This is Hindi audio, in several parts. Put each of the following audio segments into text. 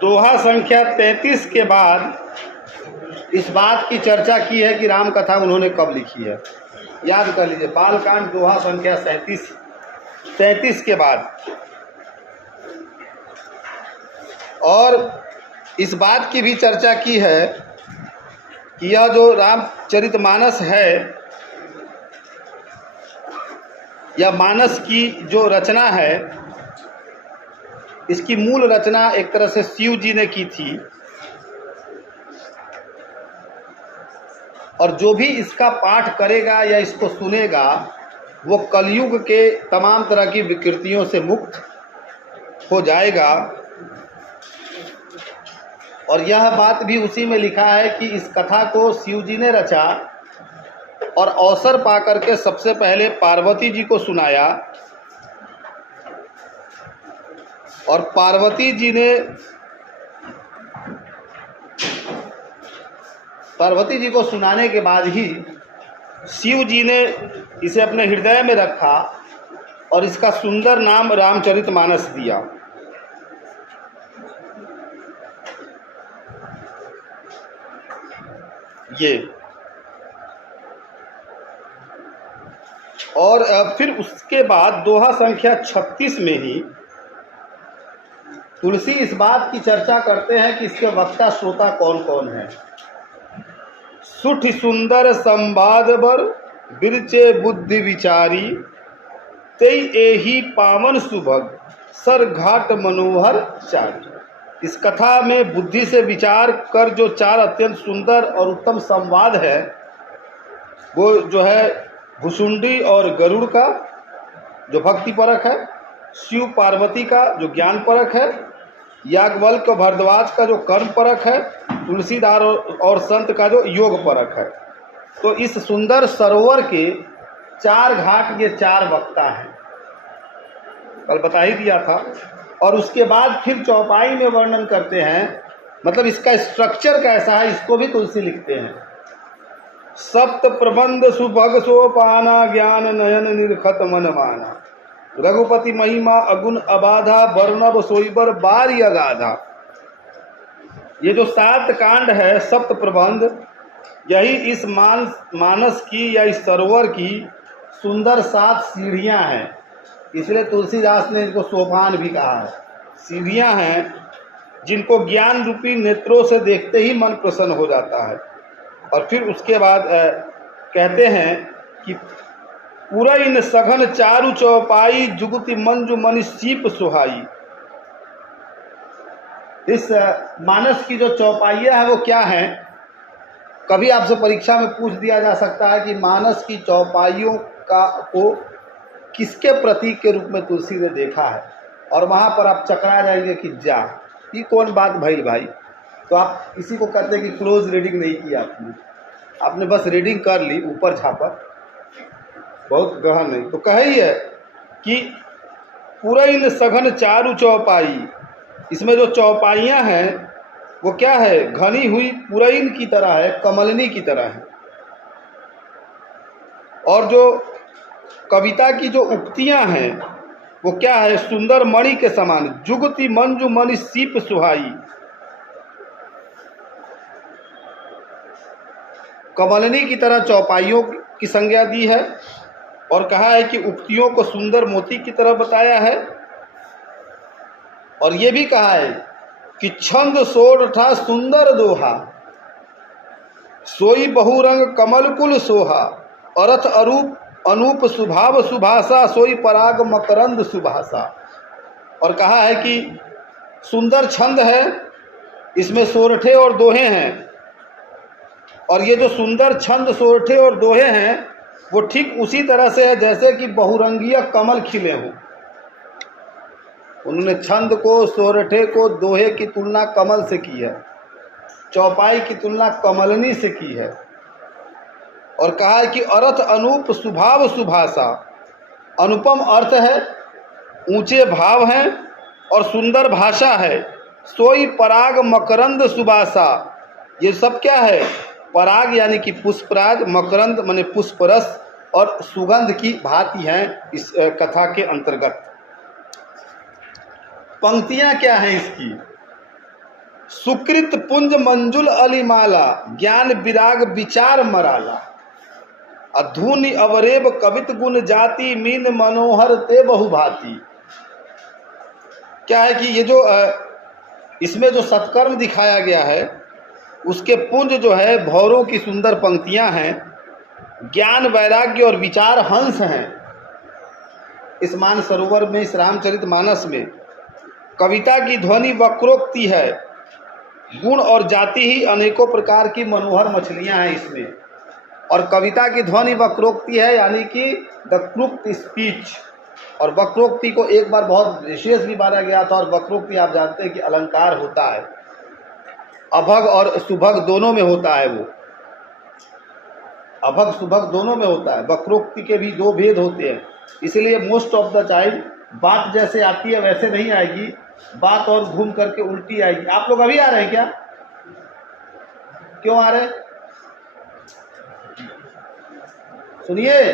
दोहा संख्या 33 के बाद इस बात की चर्चा की है कि राम कथा उन्होंने कब लिखी है। याद कर लीजिए, बालकांड दोहा संख्या 33 के बाद। और इस बात की भी चर्चा की है कि यह जो रामचरितमानस है या मानस की जो रचना है, इसकी मूल रचना एक तरह से शिव जी ने की थी, और जो भी इसका पाठ करेगा या इसको सुनेगा वो कलयुग के तमाम तरह की विकृतियों से मुक्त हो जाएगा। और यह बात भी उसी में लिखा है कि इस कथा को शिव जी ने रचा और अवसर पाकर के सबसे पहले पार्वती जी को सुनाया, और पार्वती जी को सुनाने के बाद ही शिव जी ने इसे अपने हृदय में रखा और इसका सुंदर नाम रामचरितमानस दिया। ये और फिर उसके बाद दोहा संख्या 36 में ही तुलसी इस बात की चर्चा करते हैं कि इसके वक्ता श्रोता कौन कौन है। सुठ सुंदर संवाद बर बिरचे बुद्धि विचारी, तई एही पावन सुभग सर घाट मनोहर चारी। इस कथा में बुद्धि से विचार कर जो चार अत्यंत सुंदर और उत्तम संवाद है, वो जो है भुसुंडी और गरुड़ का जो भक्ति परक है, शिव पार्वती का जो ज्ञान परक है, याज्ञवल्क्य भरद्वाज का जो कर्म परक है, तुलसीदास और संत का जो योग परक है। तो इस सुंदर सरोवर के चार घाट ये चार वक्ता हैं, कल बता ही दिया था। और उसके बाद फिर चौपाई में वर्णन करते हैं, मतलब इसका स्ट्रक्चर कैसा है इसको भी तुलसी लिखते हैं। सप्त प्रबंध सुभग सोपाना, ज्ञान नयन निर्खत मन माना, रघुपति महिमा अगुण अबाधा, वर्णव सोईबर बारी अगाधा। ये जो 7 कांड है, सप्त प्रबंध, यही इस मानस की या इस सरोवर की सुंदर 7 सीढ़ियां हैं। इसलिए तुलसीदास ने इनको सोपान भी कहा है। सीढ़ियां हैं जिनको ज्ञान रूपी नेत्रों से देखते ही मन प्रसन्न हो जाता है। और फिर उसके बाद कहते हैं कि पुरैन सघन चारु चौपाई, जुगति मंजू मनि सीप सुहाई। इस मानस की जो चौपाइयाँ हैं वो क्या हैं? कभी आपसे परीक्षा में पूछ दिया जा सकता है कि मानस की चौपाइयों को किसके प्रतीक के रूप में तुलसी ने देखा है, और वहाँ पर आप चकरा जाएंगे कि जा ये कौन बात भाई। तो आप इसी को कहते हैं कि क्लोज रीडिंग नहीं किया आपने बस रीडिंग कर ली ऊपर झापर, बहुत गहन नहीं। तो कहे ही है कि पुरैन सघन चारु चौपाई, इसमें जो चौपाइयाँ हैं वो क्या है? घनी हुई पुरैन की तरह है, कमलनी की तरह है। और जो कविता की जो उक्तियां हैं वो क्या है? सुंदर मणि के समान, जुगति मंजू मणि सीप सुहाई। कमलनी की तरह चौपाइयों की संज्ञा दी है, और कहा है कि उक्तियों को सुंदर मोती की तरह बताया है। और ये भी कहा है कि छंद सोरठा सुंदर दोहा, सोई बहुरंग कमल कुल सोहा, अरथ अरूप अनूप सुभाव सुभाषा, सोई पराग मकरंद सुभाषा। और कहा है कि सुंदर छंद है, इसमें सोरठे और दोहे हैं, और ये जो सुंदर छंद सोरठे और दोहे हैं वो ठीक उसी तरह से है जैसे कि बहुरंगीय कमल खिले हों। उन्होंने छंद को, सोरठे को, दोहे की तुलना कमल से की है, चौपाई की तुलना कमलनी से की है। और कहा है कि अर्थ अनूप सुभाव सुभाषा, अनुपम अर्थ है, ऊंचे भाव हैं और सुंदर भाषा है। सोई पराग मकरंद सुभाषा, ये सब क्या है? पराग यानी कि पुष्पराज, मकरंद माने पुष्परस, और सुगंध की भांति हैं इस कथा के अंतर्गत। पंक्तियां क्या हैं इसकी? सुकृत पुंज मंजुल अलिमाला, ज्ञान विराग विचार मराला, अधूनि अवरेब कवित गुण जाति, मीन मनोहर ते बहुभांति। क्या है कि ये जो इसमें जो सत्कर्म दिखाया गया है उसके पुंज जो है भौरों की सुंदर पंक्तियां हैं, ज्ञान वैराग्य और विचार हंस हैं। इस मानसरोवर में, इस रामचरितमानस में कविता की ध्वनि वक्रोक्ति है, गुण और जाति ही अनेकों प्रकार की मनोहर मछलियां हैं इसमें। और कविता की ध्वनि वक्रोक्ति है यानी कि द क्रुप्ट स्पीच। और वक्रोक्ति को एक बार बहुत विशेष भी माना गया था। और वक्रोक्ति आप जानते हैं कि अलंकार होता है, अभग और सुभग दोनों में होता है। वो अभग सुभग दोनों में होता है। वक्रोक्ति के भी दो भेद होते हैं, इसलिए मोस्ट ऑफ द टाइम बात जैसे आती है वैसे नहीं आएगी, बात और घूम करके उल्टी आएगी। आप लोग अभी आ रहे हैं क्या? क्यों आ रहे हैं? सुनिए,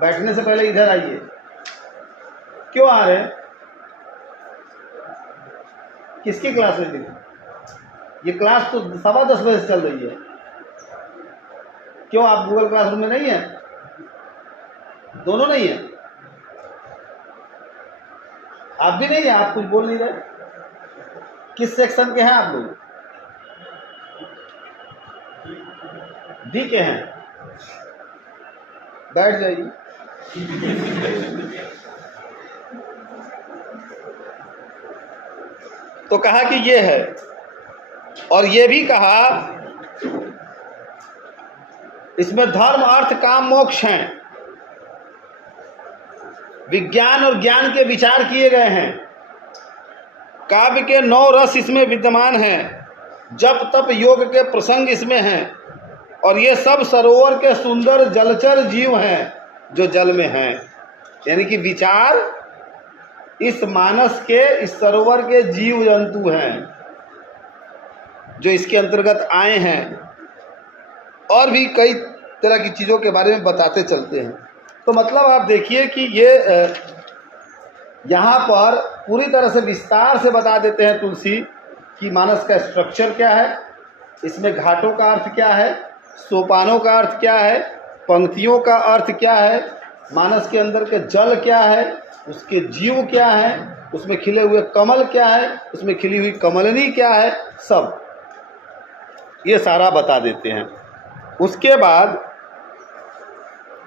बैठने से पहले इधर आइए। क्यों आ रहे हैं? किसकी क्लास में थी? ये क्लास तो 10:15 बजे से चल रही है। क्यों आप गूगल क्लासरूम में नहीं है? दोनों नहीं है? आप भी नहीं है? आप कुछ बोल नहीं रहे। किस सेक्शन के हैं आप लोग? डी के हैं। बैठ जाइए। तो कहा कि ये है, और ये भी कहा इसमें धर्म अर्थ काम मोक्ष हैं, विज्ञान और ज्ञान के विचार किए गए हैं। काव्य के 9 रस इसमें विद्यमान हैं, जप तप योग के प्रसंग इसमें हैं, और ये सब सरोवर के सुंदर जलचर जीव हैं जो जल में हैं। यानी कि विचार इस मानस के, इस सरोवर के जीव जंतु हैं जो इसके अंतर्गत आए हैं। और भी कई तरह की चीज़ों के बारे में बताते चलते हैं। तो मतलब आप देखिए कि ये यहाँ पर पूरी तरह से विस्तार से बता देते हैं तुलसी कि मानस का स्ट्रक्चर क्या है, इसमें घाटों का अर्थ क्या है, सोपानों का अर्थ क्या है, पंक्तियों का अर्थ क्या है, मानस के अंदर के जल क्या है, उसके जीव क्या है, उसमें खिले हुए कमल क्या है, उसमें खिली हुई कमलनी क्या है, सब ये सारा बता देते हैं। उसके बाद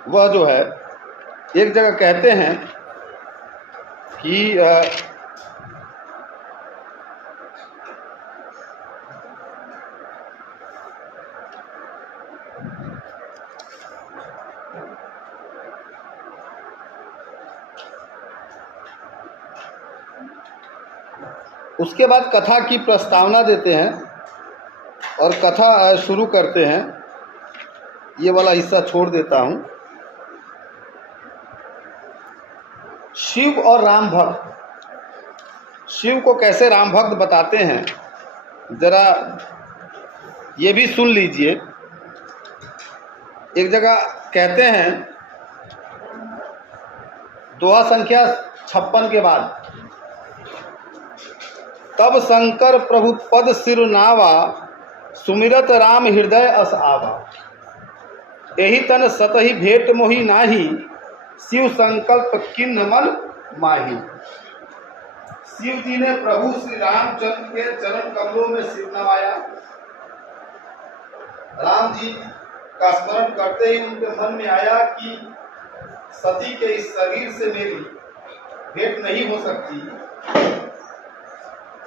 वह जो है एक जगह कहते हैं कि उसके बाद कथा की प्रस्तावना देते हैं और कथा शुरू करते हैं। ये वाला हिस्सा छोड़ देता हूँ। शिव और राम भक्त, शिव को कैसे राम भक्त बताते हैं जरा ये भी सुन लीजिए। एक जगह कहते हैं दोहा संख्या 56 के बाद, तब शंकर प्रभु पद सिर नावा, सुमिरत राम हृदय अस आवा, एहि तन सतहि भेंट मोहि नाही, शिव संकल्प किन्न मन माही। शिव जी ने प्रभु श्री रामचंद्र के चरण कमलों में सिर नवाया। राम जी का स्मरण करते ही उनके मन में आया कि सती के इस शरीर से मेरी भेंट नहीं हो सकती।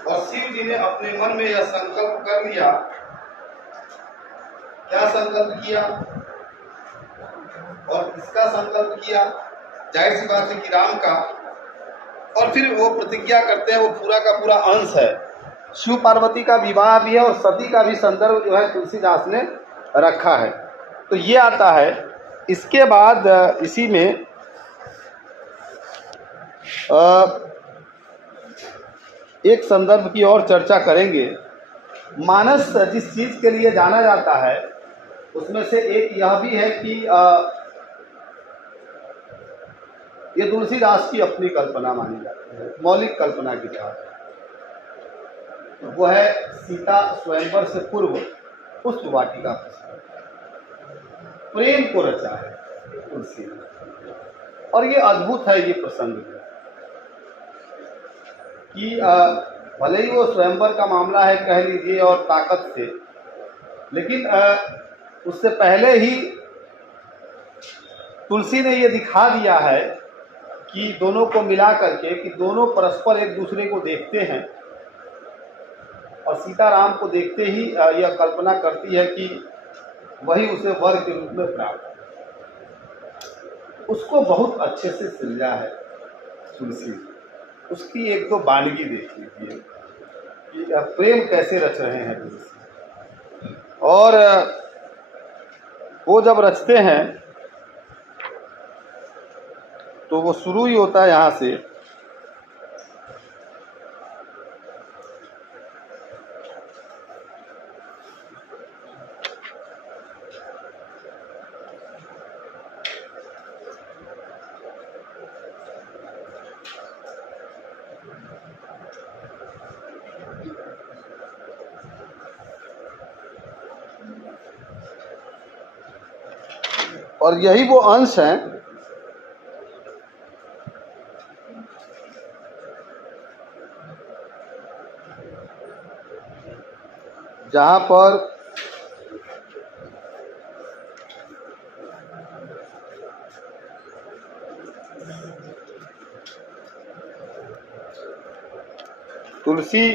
और शिव जी ने अपने मन में यह संकल्प कर लिया। क्या संकल्प किया और किसका संकल्प किया? जाहिर सी बात है कि राम का। और फिर वो प्रतिज्ञा करते हैं, वो पूरा का पूरा अंश है। शिव पार्वती का विवाह भी है और सती का भी संदर्भ जो है तुलसीदास ने रखा है। तो ये आता है। इसके बाद इसी में एक संदर्भ की और चर्चा करेंगे। मानस जिस चीज के लिए जाना जाता है उसमें से एक यह भी है कि ये तुलसीदास की अपनी कल्पना मानी जाती है, मौलिक कल्पना की तरह। वो है सीता स्वयंवर से पूर्व पुष्प वाटिका प्रसंग। प्रेम को रचा है तुलसी ने, और ये अद्भुत है ये प्रसंग कि भले ही वो स्वयंवर का मामला है कह लीजिए और ताकत से, लेकिन उससे पहले ही तुलसी ने ये दिखा दिया है कि दोनों को मिला करके कि दोनों परस्पर एक दूसरे को देखते हैं, और सीताराम को देखते ही यह कल्पना करती है कि वही उसे वर के रूप में प्राप्त है। उसको बहुत अच्छे से समझा है तुलसी। उसकी एक दो वानगी देख लीजिए कि प्रेम कैसे रच रहे हैं तुलसी। और वो जब रचते हैं तो वो शुरू ही होता है यहाँ से, और यही वो अंश हैं जहाँ पर तुलसी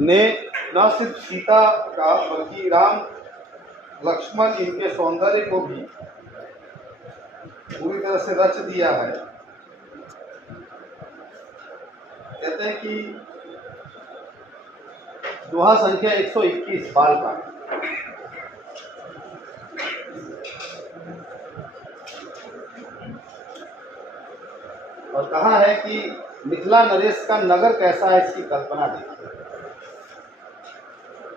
ने न सिर्फ सीता का बल्कि राम लक्ष्मण इनके सौंदर्य को भी पूरी तरह से रच दिया है। कहते हैं कि दोहा संख्या 121 बालकांड। और कहा है कि मिथिला नरेश का नगर कैसा है इसकी कल्पना देखिए।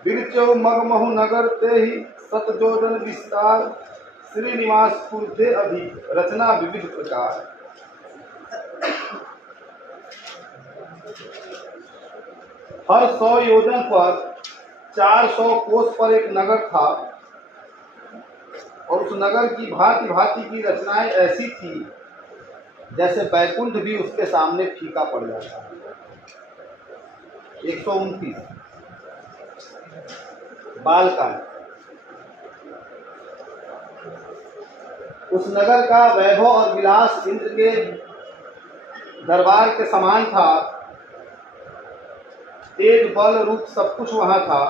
बिरचो मगमहु नगर ते ही सतजोजन विस्तार, श्रीनिवासपुर थे अधिक रचना विविध प्रकार। हर 100 योजन पर 400 कोस पर एक नगर था, और उस नगर की भांति भांति की रचनाएं ऐसी थी जैसे बैकुंठ भी उसके सामने फीका पड़ जाता है। 129 बालकांड। उस नगर का वैभव और विलास इंद्र के दरबार के समान था। तेज बल रूप सब कुछ वहां था।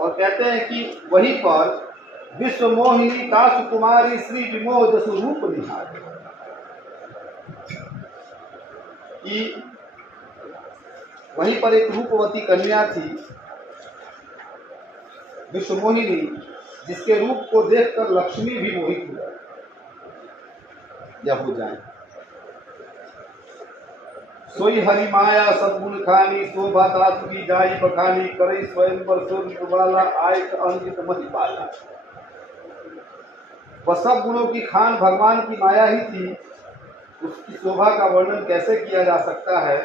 और कहते हैं कि वहीं पर विश्व मोहिनी दास कुमारी श्री विमोह जसु रूप निहार, कि वहीं पर एक रूपवती कन्या थी विश्व मोहिनी, जिसके रूप को देखकर लक्ष्मी भी मोहित हुआ या हो जाए। सोई हरि माया सद्गुण खानी, शोभा तात की जाई बखानी, करई स्वयं पर सूर्य वाला आय अंकित महिपाला। वह सब गुणों की खान भगवान की माया ही थी। उसकी शोभा का वर्णन कैसे किया जा सकता है।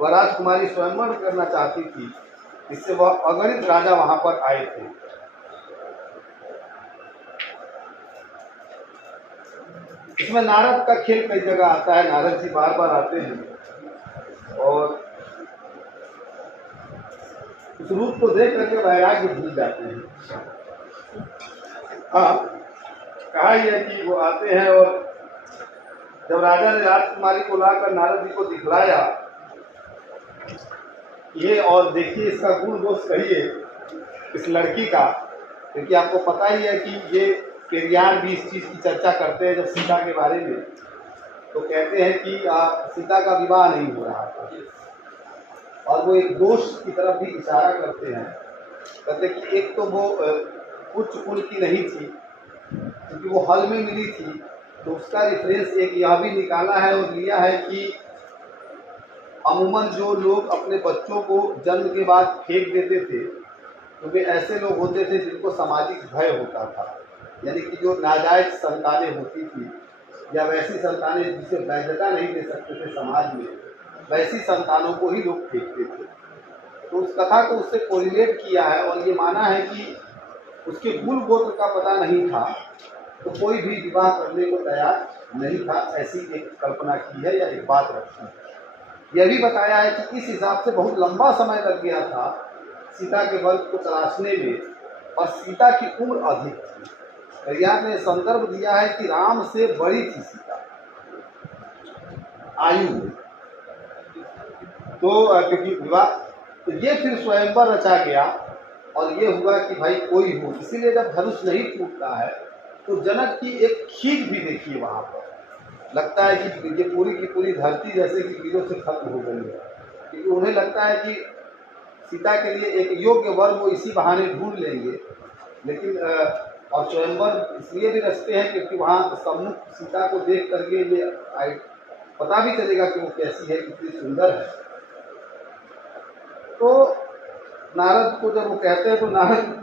वह राजकुमारी स्वयंवर करना चाहती थी, इससे वह अगणित राजा वहां पर आए थे। इसमें नारद का खेल कई जगह आता है। नारद जी बार बार आते हैं और उस रूप को देख करके वैराग्य भूल जाते हैं। कहा यह कि वो आते हैं और जब राजा ने राजकुमारी को लाकर नारद जी को दिखलाया, ये और देखिए इसका गुण दोष कहिए इस लड़की का, क्योंकि आपको पता ही है कि ये पेरियार भी इस चीज़ की चर्चा करते हैं जब सीता के बारे में, तो कहते हैं कि सीता का विवाह नहीं हो रहा था, और वो एक दोष की तरफ भी इशारा करते हैं। कहते कि एक तो वो उच्च कुल की नहीं थी, क्योंकि वो हल में मिली थी, तो उसका रेफरेंस एक यह भी निकाला है और लिया है कि अमूमन जो लोग अपने बच्चों को जन्म के बाद फेंक देते थे, तो वे ऐसे लोग होते थे जिनको सामाजिक भय होता था, यानी कि जो नाजायज संतानें होती थी या वैसी संतानें जिसे वैधता नहीं दे सकते थे समाज में, वैसी संतानों को ही लोग फेंकते थे। तो उस कथा को उससे कोरिलेट किया है और ये माना है कि उसके कुल गोत्र का पता नहीं था तो कोई भी विवाह करने को तैयार नहीं था, ऐसी एक कल्पना की है या एक बात रखी है। यह भी बताया है कि इस हिसाब से बहुत लंबा समय लग गया था सीता के वर्ग को तलाशने में और सीता की उम्र अधिक थी। करियार ने संदर्भ दिया है कि राम से बड़ी थी सीता आयु में। तो क्योंकि विवाह तो ये फिर स्वयंवर रचा गया और ये हुआ कि भाई कोई हो, इसीलिए जब धनुष नहीं टूटता है तो जनक की एक खींच भी देखिए वहाँ पर, लगता है कि ये पूरी की पूरी धरती जैसे कि वीरों से खत्म हो गई है, क्योंकि उन्हें लगता है कि सीता के लिए एक योग्य वर वो इसी बहाने ढूंढ लेंगे। लेकिन और स्वयंवर इसलिए भी रचते हैं क्योंकि वहाँ सम्मुख सीता को देख करके ये पता भी चलेगा कि वो कैसी है, कितनी सुंदर है। तो नारद को जब वो कहते हैं तो नारद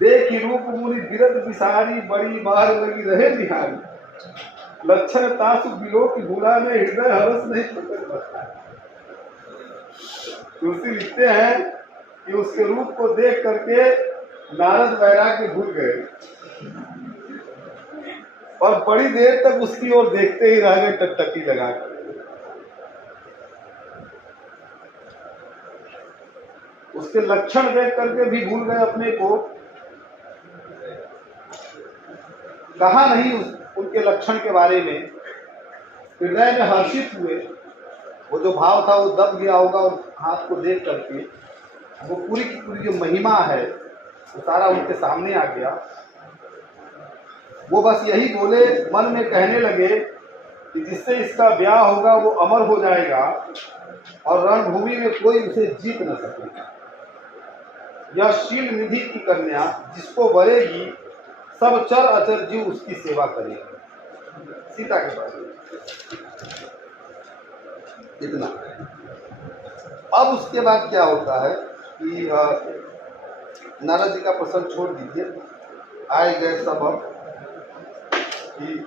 देखी रूप मुनि बिरद बिसारी, बड़ी बार लगी रहे निहारी, लक्षण तासु बिलो की भूला ने हृदय हरस नहीं पकड़ बता। तुलसी लिखते हैं कि उसके रूप को देख करके नारद वैराग्य भूल गए और बड़ी देर तक उसकी ओर देखते ही रह गए टकटकी लगाकर। उसके लक्षण देख करके भी भूल गए अपने को, कहा नहीं उनके लक्षण के बारे में, हृदय में हर्षित हुए। वो जो भाव था वो दब गया होगा और हाथ को देख करके वो पूरी की पूरी जो महिमा है वो सारा उनके सामने आ गया। वो बस यही बोले, मन में कहने लगे कि जिससे इसका ब्याह होगा वो अमर हो जाएगा और रणभूमि में कोई उसे जीत न सकेगा। यह शील निधि की कन्या जिसको वरेगी सब चर अचर जीव उसकी सेवा करेगी। सीता के पास इतना। अब उसके बाद क्या होता है कि नारद जी का प्रसंग छोड़ दीजिए, आए गए सब अब कि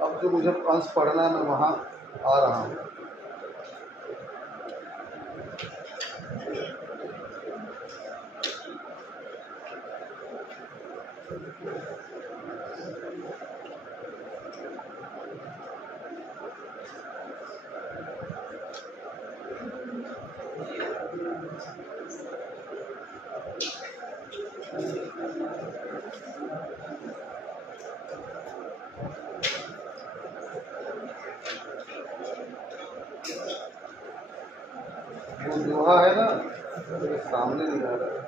अब जो मुझे अंश पढ़ना है मैं वहाँ आ रहा हूँ। वो दोहा है ना, तो सामने नहीं आ रहा है।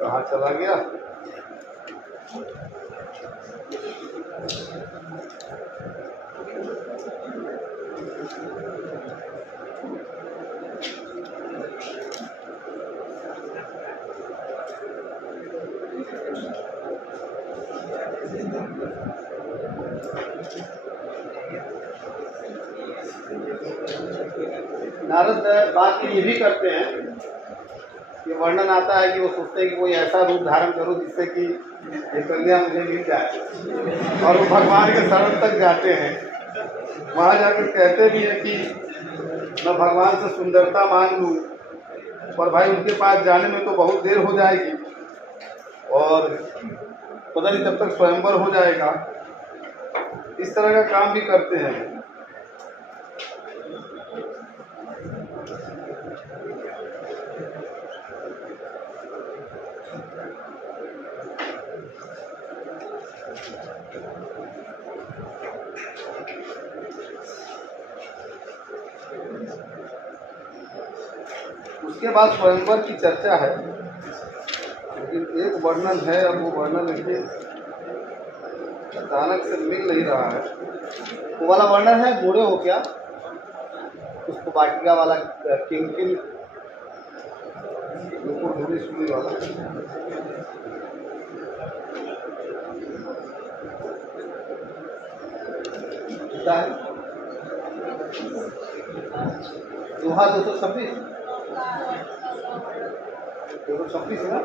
कहाँ चला गया? नारद बात ये भी करते हैं कि वर्णन आता है कि वो सोचते हैं कि कोई ऐसा रूप धारण करो जिससे कि ये कन्या मुझे मिल जाए, और वो भगवान के शरण तक जाते हैं। वहाँ जाकर कहते भी हैं कि मैं भगवान से सुंदरता मांग लूँ, पर भाई उनके पास जाने में तो बहुत देर हो जाएगी और पता नहीं तब तक स्वयंवर हो जाएगा। इस तरह का काम भी करते हैं। उसके बाद स्वयंवर की चर्चा है, लेकिन एक वर्णन है, अब वो वर्णन देखिए अचानक से मिल नहीं रहा है। वो वाला वर्णन है, बोले हो क्या उसको वाटिका वाला किंकिल ढूंढी सुनी वाला। दोहा 226 है ना?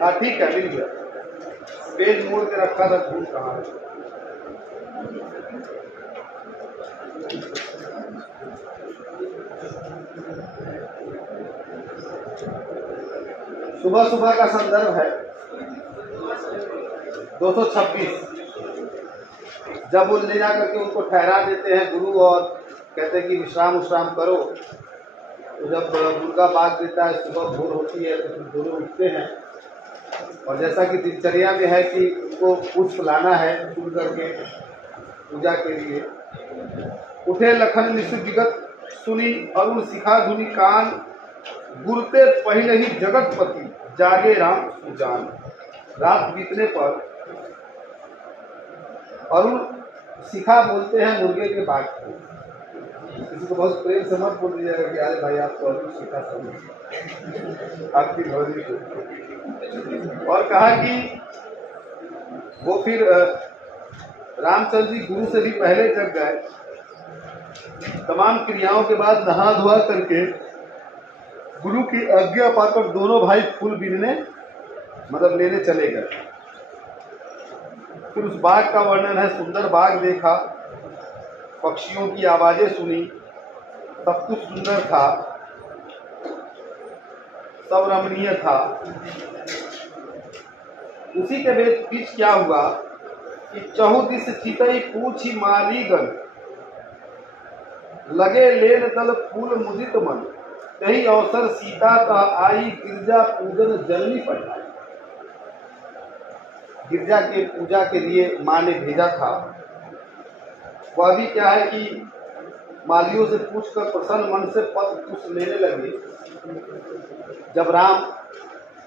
हाँ ठीक है, मिल गया। पेज मोड़ के रखा था, भूल कहाँ है। सुबह सुबह का संदर्भ है 226। जब वो ले जा करके उनको ठहरा देते हैं गुरु और कहते हैं कि विश्राम उश्राम करो, तो जब मुर्गा बाग देता है, सुबह भोर होती है तो दोनों उठते हैं और जैसा कि दिनचर्या में है कि उनको पुष्प लाना है चुन करके पूजा के लिए। उठे लखन निश विगत सुनी अरुण शिखा धुनि कान, गुरते पहले ही जगतपति जागे राम सुजान। रात बीतने पर अरुण शिखा बोलते हैं मुर्गे के बाग को। किसी को बहुत प्रेम से मत बोल दीजिएगा कि अरे भाई आप तो अरुण शिखा समझ आपकी भौजी को। और कहा कि वो फिर रामचंद्र जी गुरु से भी पहले जग गए। तमाम क्रियाओं के बाद नहा धोआ करके गुरु की आज्ञा पाकर दोनों भाई फूल बीनने मतलब लेने चले गए। फिर उस बाग का वर्णन है, सुंदर बाग देखा, पक्षियों की आवाजें सुनी, सब कुछ सुंदर था, सब रमणीय था। उसी के बीच क्या हुआ कि चहुदिस चितई पूछी मालीगन, लगे लेन दल फूल मुदित मन, यही अवसर सीता का आई गिरजा पूजन जननी पढ़ाई। गिरजा के पूजा के लिए माँ ने भेजा था। वह भी क्या है कि मालियों से पूछकर प्रसन्न मन से पत्र पुष्प लेने लगे। जब राम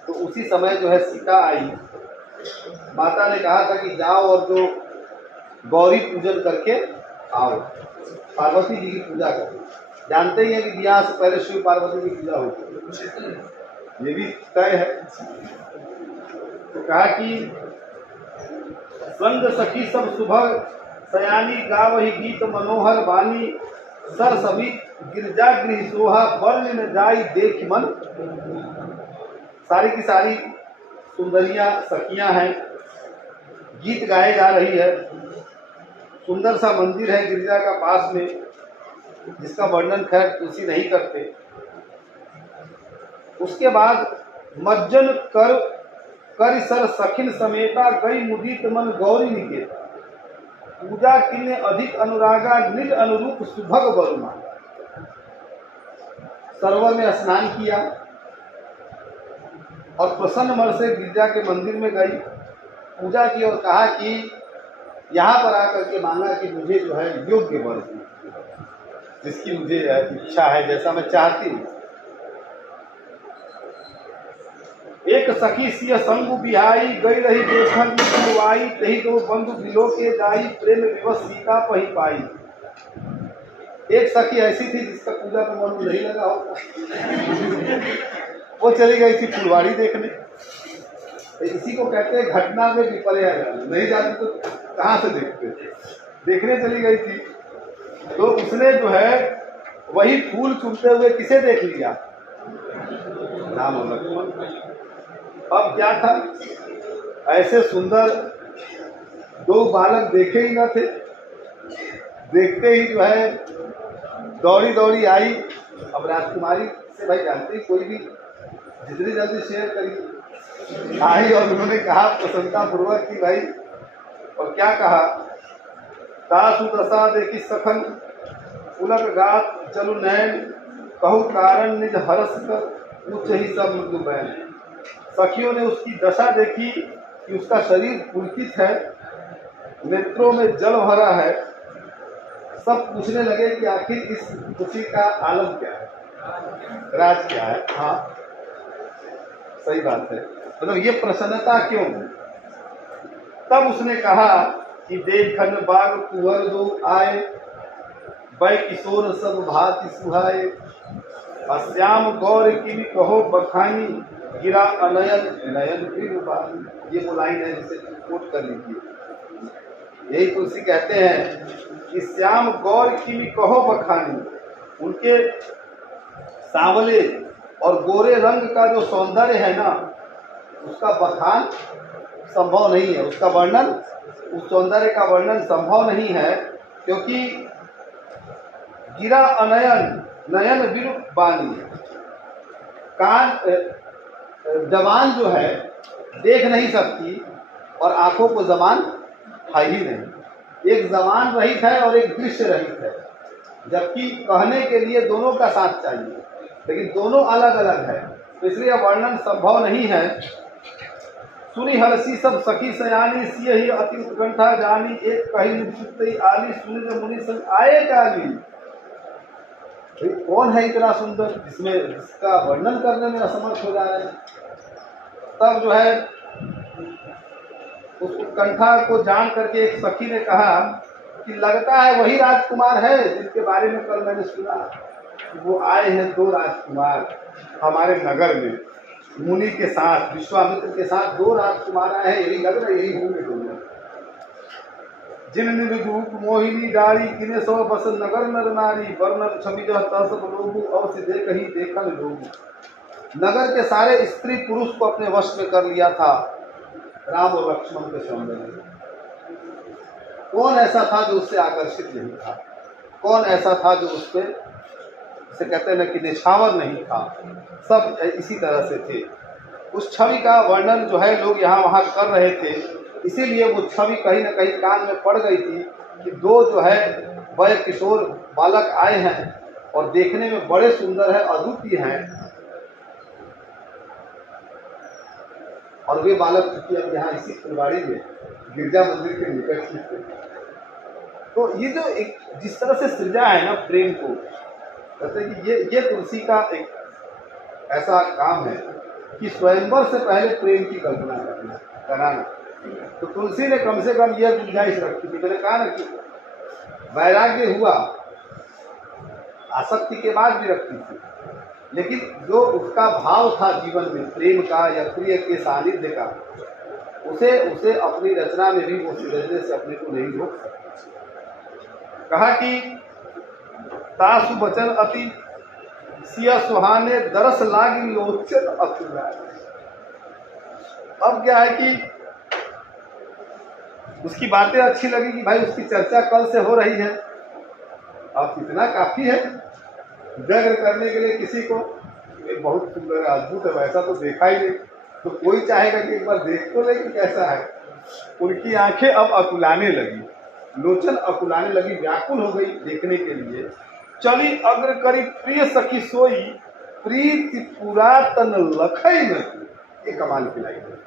तो उसी समय जो है सीता आई। माता ने कहा था कि जाओ और जो गौरी पूजन करके आओ, पार्वती जी की पूजा करो। जानते ही हैं कि ब्याह से पहले शिव पार्वती की पूजा होती है, ये भी तय है। तो कहा कि संग सखी सब सुबह सयानी गावही गीत मनोहर वाणी, सर सभी गिरजा गृह सोहा वर्ण न जाई देख मन। सारी की सारी सुंदरियां सखियां हैं, गीत गाए जा रही है। सुंदर सा मंदिर है गिरजा का पास में, जिसका वर्णन खैर तुलसी नहीं करते। उसके बाद मज्जन कर सर सखिन समेता, गई मुदित मन गौरी निकेता, पूजा किन्ने अधिक अनुरागा, निज अनुरूप सुभग वरुमा। सरोवर में स्नान किया और प्रसन्न मन से गिरजा के मंदिर में गई, पूजा की और कहा कि यहाँ पर आकर के मांगा कि मुझे जो है योग्य वर दीजिए, जिसकी मुझे इच्छा है, जैसा मैं चाहती हूँ। एक सखी सिय संगु बिहाई, गई रही देखन आई, तही दो बंधु बिलो के जाई, प्रेम विवश सीता पही पाई। एक सखी ऐसी थी जिसका पूजा का मन नहीं लगा होता, वो चली गई थी फुलवाड़ी देखने। इसी को कहते हैं घटना में विपर्य जाना, नहीं जाती तो कहाँ से देखते, देखने चली गई थी। तो उसने जो है वही फूल चुनते हुए किसे देख लिया, राम और लक्ष्मण। अब क्या था, ऐसे सुंदर दो बालक देखे ही न थे। देखते ही जो है दौड़ी दौड़ी आई। अब राजकुमारी से भाई जानते ही, कोई भी जितनी जल्दी शेयर करी आई और उन्होंने कहा प्रसन्नता पूर्वक कि भाई, और क्या कहा, तासु दशा देखी सखन उलक गात चलु नैन, कहु कारण निज हरस कर उच्च ही सब मृदु बैन। सखियों ने उसकी दशा देखी कि उसका शरीर पुलकित है, नेत्रों में जल भरा है, सब पूछने लगे कि आखिर इस खुशी का आलम क्या है, राज क्या है। हाँ सही बात है, मतलब ये प्रसन्नता क्यों। तब उसने कहा कि देखन बाग कुंवर दो आए, बै किशोर सब भांति सुहाए, श्याम गौर की भी कहो बखानी, गिरा अनयन नयन फिर बानी। ये वो लाइन है जिसे कोट कर लीजिए। यही तुलसी कहते हैं कि श्याम गौर की भी कहो बखानी, उनके सांवले और गोरे रंग का जो सौंदर्य है ना, उसका बखान संभव नहीं है, उसका वर्णन, उस सौंदर्य का वर्णन संभव नहीं है, क्योंकि गिरा अनयन नयन विरूप बानी, कान जबान जो है देख नहीं सकती और आंखों को जबान है ही नहीं। एक जबान रहित है और एक दृश्य रहित है, जबकि कहने के लिए दोनों का साथ चाहिए, लेकिन दोनों अलग अलग है, तो इसलिए वर्णन संभव नहीं है। सुनी हरसी सब सखी सयानी, सिय ही अति उत्कंठा जानी, एक कही निश्चित आली, सुनि मुनि संग आए काली। कौन है इतना सुंदर जिसका वर्णन करने में असमर्थ हो जाए। तब जो है उस उत्कंठा को जान करके एक सखी ने कहा कि लगता है वही राजकुमार है जिनके बारे में कल मैंने सुना। वो आए हैं 2 राजकुमार हमारे नगर में, मुनि के साथ, विश्वामित्र के साथ 2 राजकुमार आए हैं, यही लग रहा है यही होंगे दोनों। जिन निर्रूप मोहिनी डारी, किने सौ बस नगर नर नारी, वर्णन छवि जो सब लोगू अवश्य देख ही देखन लोगू। नगर के सारे स्त्री पुरुष को अपने वश में कर लिया था राम और लक्ष्मण के सौंदर्य। कौन ऐसा था जो उससे आकर्षित नहीं था, कौन ऐसा था जो उस पर से कहते हैं कि निछावर नहीं था, सब इसी तरह से थे। उस छवि का वर्णन जो है लोग यहाँ वहाँ कर रहे थे, इसीलिए वो छवि कहीं न कहीं कान में पड़ गई थी कि 2 जो है वह किशोर बालक आए हैं और देखने में बड़े सुंदर है, अद्वितीय हैं, और वे बालक चूंकि अब यहाँ इसी फुलवाड़ी में गिरजा मंदिर के निकट ही थे। तो ये जो एक जिस तरह से सृजा है ना प्रेम को, कहते हैं कि ये तुलसी का एक ऐसा काम है कि स्वयंवर से पहले प्रेम की कल्पना कराना। तो तुलसी ने कम से कम यह गुंजाइश रखी थी, मैंने कहा ना कि वैराग्य हुआ आसक्ति के बाद भी रखती थी, लेकिन जो उसका भाव था जीवन में प्रेम का या प्रिय के सानिध्य का, उसे अपनी रचना में भी वो सृजने से अपने को नहीं रोक सकती। कहा कि तासु बचन अति सिया सुहाने, दरस लागी लोचन अतुला। अब क्या है कि उसकी बातें अच्छी लगी कि भाई उसकी चर्चा कल से हो रही है, अब इतना काफी है व्यग्र करने के लिए किसी को, एक बहुत सुंदर अद्भुत है, वैसा तो देखा ही नहीं, तो कोई चाहेगा कि एक बार देख तो ले कि कैसा है। उनकी आंखें अब अकुलाने लगी, लोचन अकुलाने लगी, व्याकुल हो गई देखने के लिए। चली अग्र करी प्रिय सखी सोई, प्रीति पुरातन लखई न। ये कमाल की लाइन है,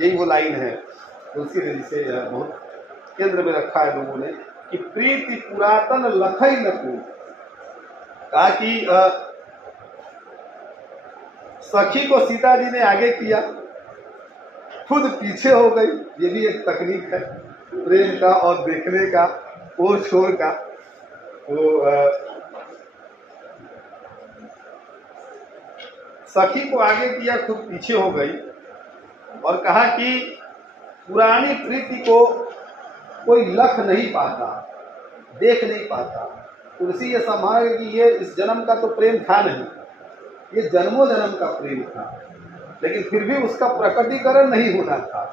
यही वो लाइन है तुलसी ने जिसे बहुत केंद्र में रखा है लोगों ने कि प्रीति पुरातन लखई न को। कहा कि सखी को सीता जी ने आगे किया, खुद पीछे हो गई। ये भी एक तकनीक है प्रेम का और देखने का, ओर छोर का। तो सखी को आगे किया, खुद पीछे हो गई और कहा कि पुरानी प्रीति को कोई लख नहीं पाता, देख नहीं पाता। तुलसी ये संभाल कि ये इस जन्म का तो प्रेम था नहीं, ये जन्मों जन्म का प्रेम था, लेकिन फिर भी उसका प्रकटीकरण नहीं होना था।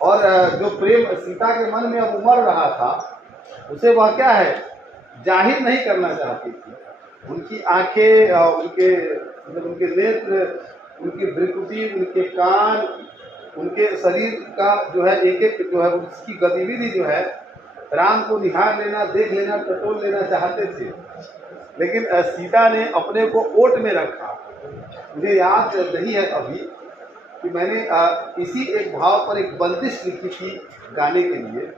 और जो प्रेम सीता के मन में अब उमड़ रहा था, उसे वह क्या है जाहिर नहीं करना चाहती थी। उनकी आंखें, उनके नेत्र, उनकी भ्रुकुटी, उनके कान, उनके शरीर का जो है एक एक जो है उसकी गतिविधि जो है राम को निहार लेना, देख लेना, टटोल लेना चाहते थे, लेकिन सीता ने अपने को ओट में रखा। मुझे याद नहीं है अभी कि मैंने इसी एक भाव पर एक बंदिश लिखी थी गाने के लिए,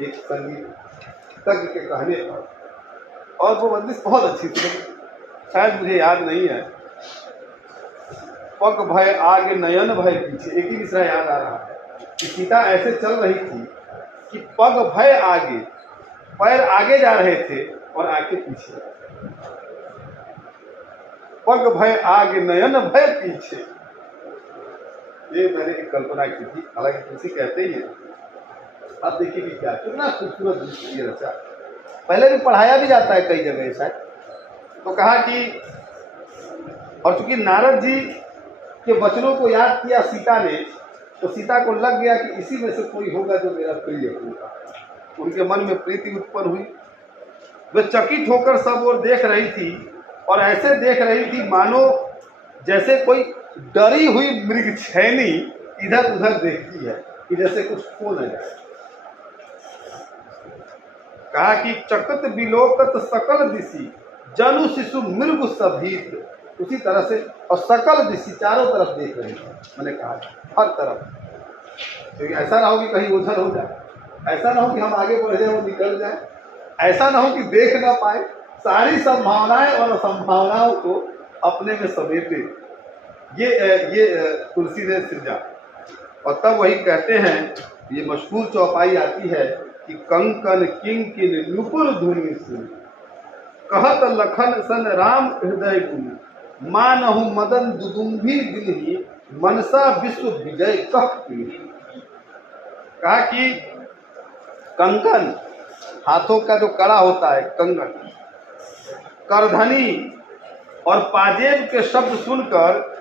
एक संगीत तज्ञ के कहने पर। और वो बंदिश बहुत अच्छी थी, शायद मुझे याद नहीं है। पग भय आगे नयन भय पीछे, एक ही दूसरा याद आ रहा है कि सीता ऐसे चल रही थी कि पग भय आगे, पैर आगे जा रहे थे और आंखें पीछे। पग भय आगे नयन भय पीछे, ये मैंने एक कल्पना की थी, हालांकि तुलसी कहते ही है। अब देखिए कि क्या कितना खूबसूरत दृश्य ये रचा, पहले भी पढ़ाया भी जाता है कई जगह शायद। तो कहा कि, और चूंकि नारद जी के वचनों को याद किया सीता ने, तो सीता को लग गया कि इसी में से कोई होगा जो मेरा प्रिय होगा। उनके मन में प्रीति उत्पन्न हुई। वे चकित होकर सब ओर देख रही थी, और ऐसे देख रही थी मानो जैसे कोई डरी हुई मृगछैनी इधर उधर देखती है कि जैसे कुछ खो न जाए। कहा कि चकत बिलोकत सकल दिशि, जनु शिशु मृग सभीत। उसी तरह से, और सकल दिशि, चारों तरफ देख रही थी। मैंने कहा हर तरफ, क्योंकि ऐसा ना हो कि कहीं ओझल हो जाए, ऐसा ना हो कि हम आगे बढ़ जाए वो निकल जाए, ऐसा ना हो कि देख ना पाए। सारी संभावनाएं और असंभावनाओं को अपने में समेटे ये तुलसी ने सृजा। और तब वही कहते हैं, ये मशहूर चौपाई आती है कि कंकन किंकिन नुपुर धुनि सुन, कहत लखन सन राम हृदय गुनि, मानहु मदन दुदुम्भी दिलहि, मनसा विश्व विजय कह पीढ़ी। कहा कि कंकन, हाथों का जो कड़ा होता है कंगन, करधनी और पाजेब के शब्द सुनकर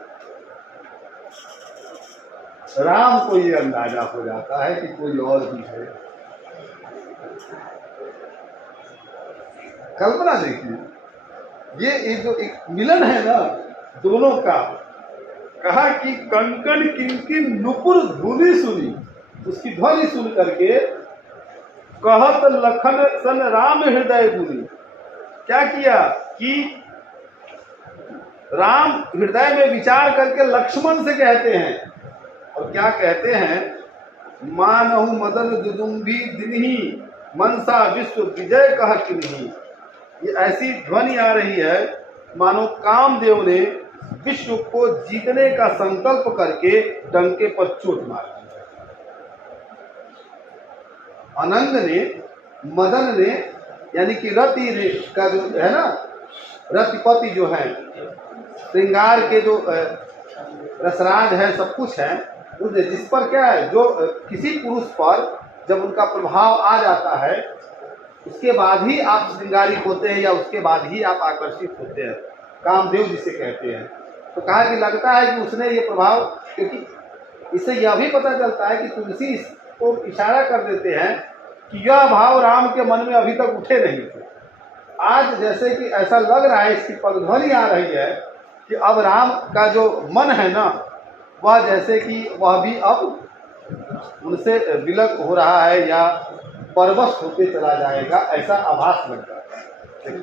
राम को ये अंदाजा हो जाता है कि कोई और भी है। कल्पना देखिए, ये जो एक मिलन है ना दोनों का। कहा कि कंकन किंकिन नुपुर धुनि सुनी, उसकी ध्वनि सुन करके कहत लखन सन राम हृदय गुनि। क्या किया कि राम हृदय में विचार करके लक्ष्मण से कहते हैं, और क्या कहते हैं, मानहु मदन दुदुम्भी दिनहि, मनसा विश्व विजय कह किन्ही। ये ऐसी ध्वनि आ रही है मानो कामदेव ने विश्व को जीतने का संकल्प करके डंके पर चोट मार दी। अनंग ने, मदन ने, यानी कि रति का जो है ना, रतिपति जो है, श्रृंगार के जो रसराज है, सब कुछ है, उसने जिस पर क्या है, जो किसी पुरुष पर जब उनका प्रभाव आ जाता है उसके बाद ही आप श्रृंगारिक होते हैं, या उसके बाद ही आप आकर्षित होते हैं, कामदेव जिसे कहते हैं। तो कहा कि लगता है कि उसने ये प्रभाव, क्योंकि इससे यह भी पता चलता है कि तुलसी इसको इशारा कर देते हैं कि यह भाव राम के मन में अभी तक उठे नहीं थे। आज जैसे कि ऐसा लग रहा है, इसकी पगध्वनि आ रही है कि अब राम का जो मन है ना, वह जैसे कि वह भी अब उनसे विलग हो रहा है या परवश होते चला जाएगा, ऐसा आभास लग जाता है।